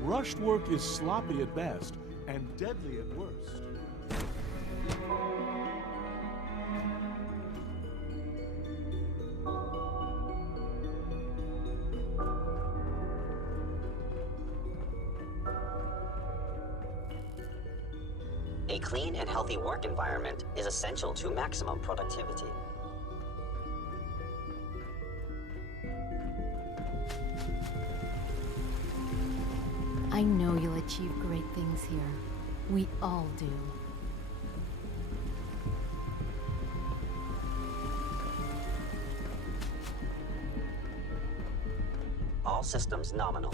Rushed work is sloppy at best and deadly at worst. A clean and healthy work environment is essential to maximum productivity. I know you'll achieve great things here. We all do. All systems nominal.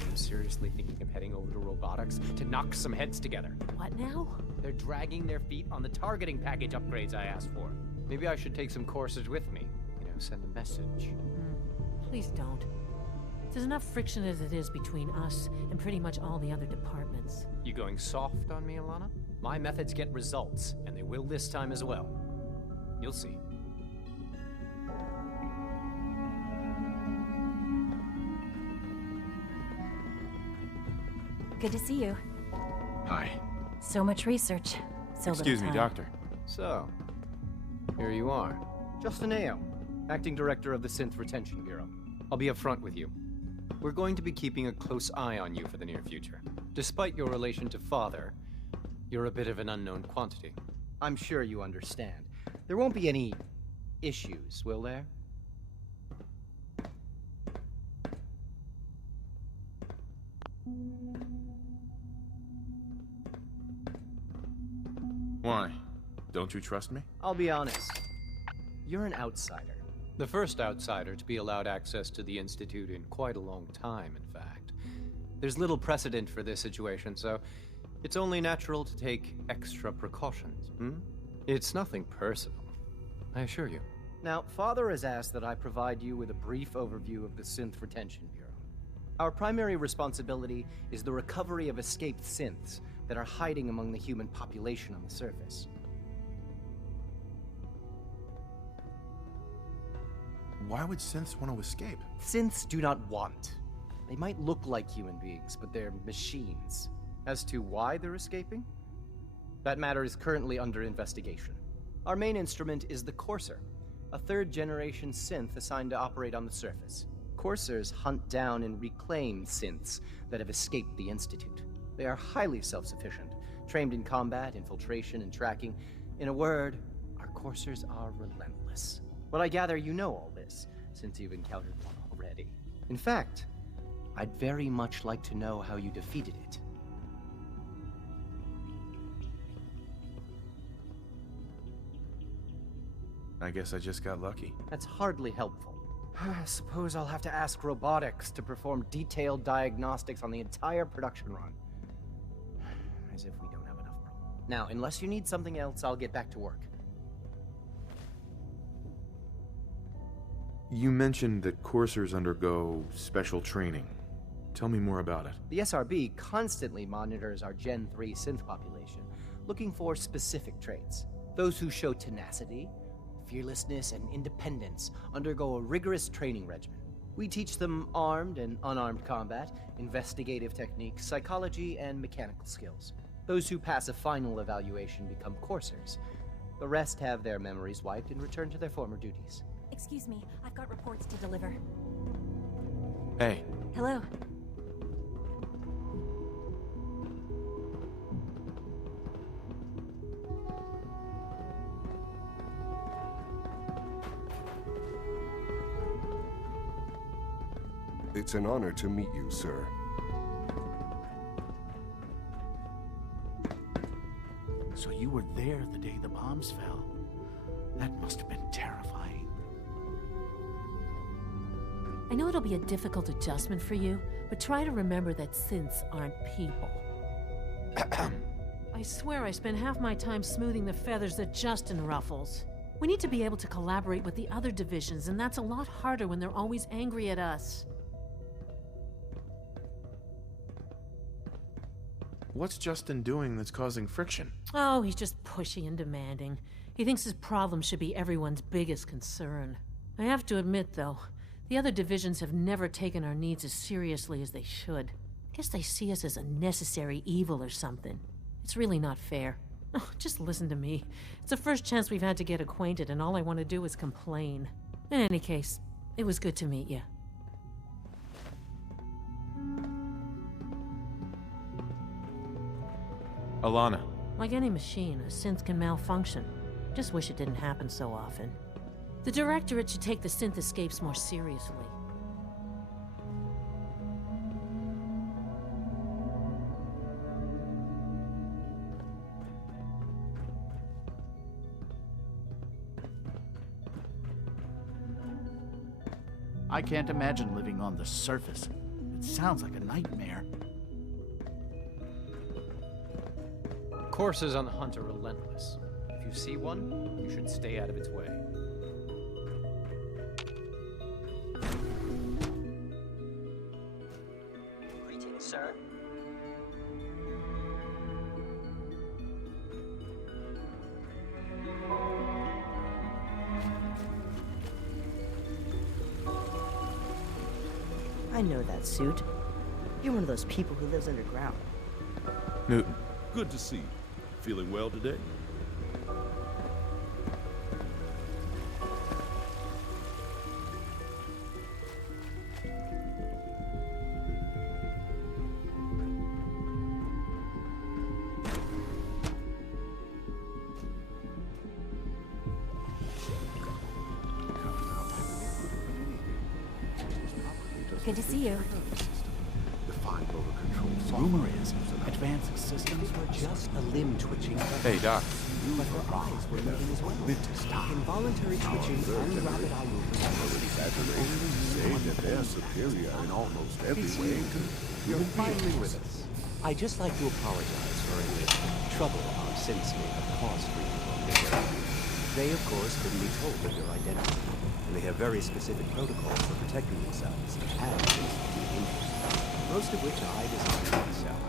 I'm seriously thinking of heading over to robotics to knock some heads together. What now? They're dragging their feet on the targeting package upgrades I asked for. Maybe I should take some courses with me. You know, send a message. Please don't. There's enough friction as it is between us and pretty much all the other departments. You going soft on me, Alana? My methods get results, and they will this time as well. You'll see. Good to see you. Hi. So much research. So Excuse me, little time. Doctor. So, here you are. Justin Ayo, Acting Director of the Synth Retention Bureau. I'll be upfront with you. We're going to be keeping a close eye on you for the near future. Despite your relation to Father, you're a bit of an unknown quantity. I'm sure you understand. There won't be any issues, will there? Why? Don't you trust me? I'll be honest. You're an outsider. The first outsider to be allowed access to the Institute in quite a long time, in fact. There's little precedent for this situation, so it's only natural to take extra precautions, It's nothing personal, I assure you. Now, Father has asked that I provide you with a brief overview of the Synth Retention Bureau. Our primary responsibility is the recovery of escaped synths that are hiding among the human population on the surface. Why would synths want to escape? Synths do not want. They might look like human beings, but they're machines. As to why they're escaping? That matter is currently under investigation. Our main instrument is the Courser, a third-generation synth assigned to operate on the surface. Coursers hunt down and reclaim synths that have escaped the Institute. They are highly self-sufficient, trained in combat, infiltration, and tracking. In a word, our Coursers are relentless. But I gather you know all this, since you've encountered one already. In fact, I'd very much like to know how you defeated it. I guess I just got lucky. That's hardly helpful. I suppose I'll have to ask robotics to perform detailed diagnostics on the entire production run. As if we don't have enough problems. Now, unless you need something else, I'll get back to work. You mentioned that coursers undergo special training. Tell me more about it. The SRB constantly monitors our Gen 3 synth population, looking for specific traits. Those who show tenacity, fearlessness, and independence undergo a rigorous training regimen. We teach them armed and unarmed combat, investigative techniques, psychology, and mechanical skills. Those who pass a final evaluation become coursers. The rest have their memories wiped and return to their former duties. Excuse me, I've got reports to deliver. Hey. Hello. It's an honor to meet you, sir. So you were there the day the bombs fell. That must have been terrifying. I know it'll be a difficult adjustment for you, but try to remember that synths aren't people. I swear I spend half my time smoothing the feathers that Justin ruffles. We need to be able to collaborate with the other divisions, and that's a lot harder when they're always angry at us. What's Justin doing that's causing friction? Oh, he's just pushy and demanding. He thinks his problem should be everyone's biggest concern. I have to admit, though, the other divisions have never taken our needs as seriously as they should. I guess they see us as a necessary evil or something. It's really not fair. Oh, just listen to me. It's the first chance we've had to get acquainted, and all I want to do is complain. In any case, it was good to meet you. Alana. Like any machine, a synth can malfunction. Just wish it didn't happen so often. The Directorate should take the synth escapes more seriously. I can't imagine living on the surface. It sounds like a nightmare. Coursers on the hunt are relentless. If you see one, you should stay out of its way. Greetings, sir. I know that suit. You're one of those people who lives underground. Newton. Good to see you. Feeling well today? Good to see you. Rumor is, advanced systems were just a limb twitching. Hey, Doc. But her eyes were moving as well. Involuntary twitching and rapid eye movement are exaggerated. Say that they're superior in almost every way. You're finally with us. I'd just like to apologize for any trouble our synths may have caused for you on your way. They, of course, couldn't be told of your identity, and they have very specific protocols for protecting themselves and institute interest. Most of which I designed myself.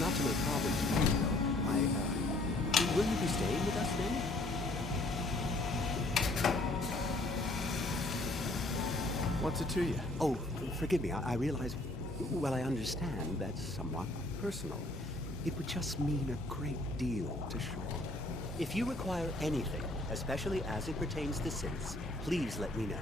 Not to make problems for you, though. Will you be staying with us then? What's it to you? Oh, forgive me. I realize... Well, I understand that's somewhat personal. It would just mean a great deal to Sean. If you require anything, especially as it pertains to synths, please let me know.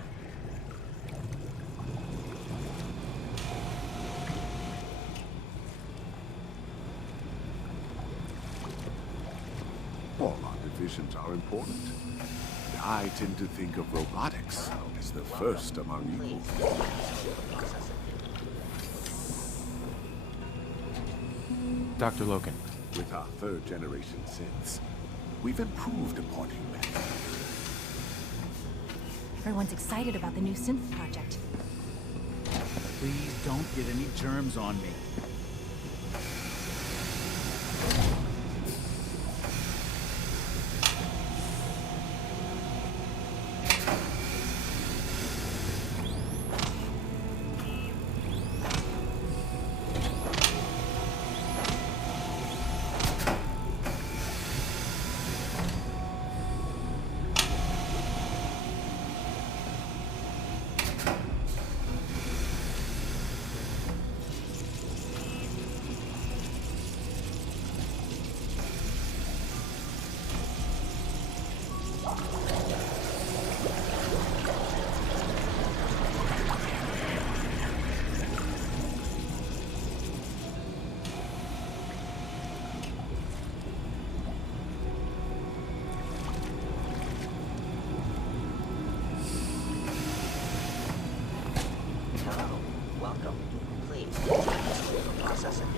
All our divisions are important. I tend to think of robotics as the first among equals. Dr. Loken. With our third-generation synths, we've improved upon humanity. Everyone's excited about the new synth project. Please don't get any germs on me. Welcome. Please, processing.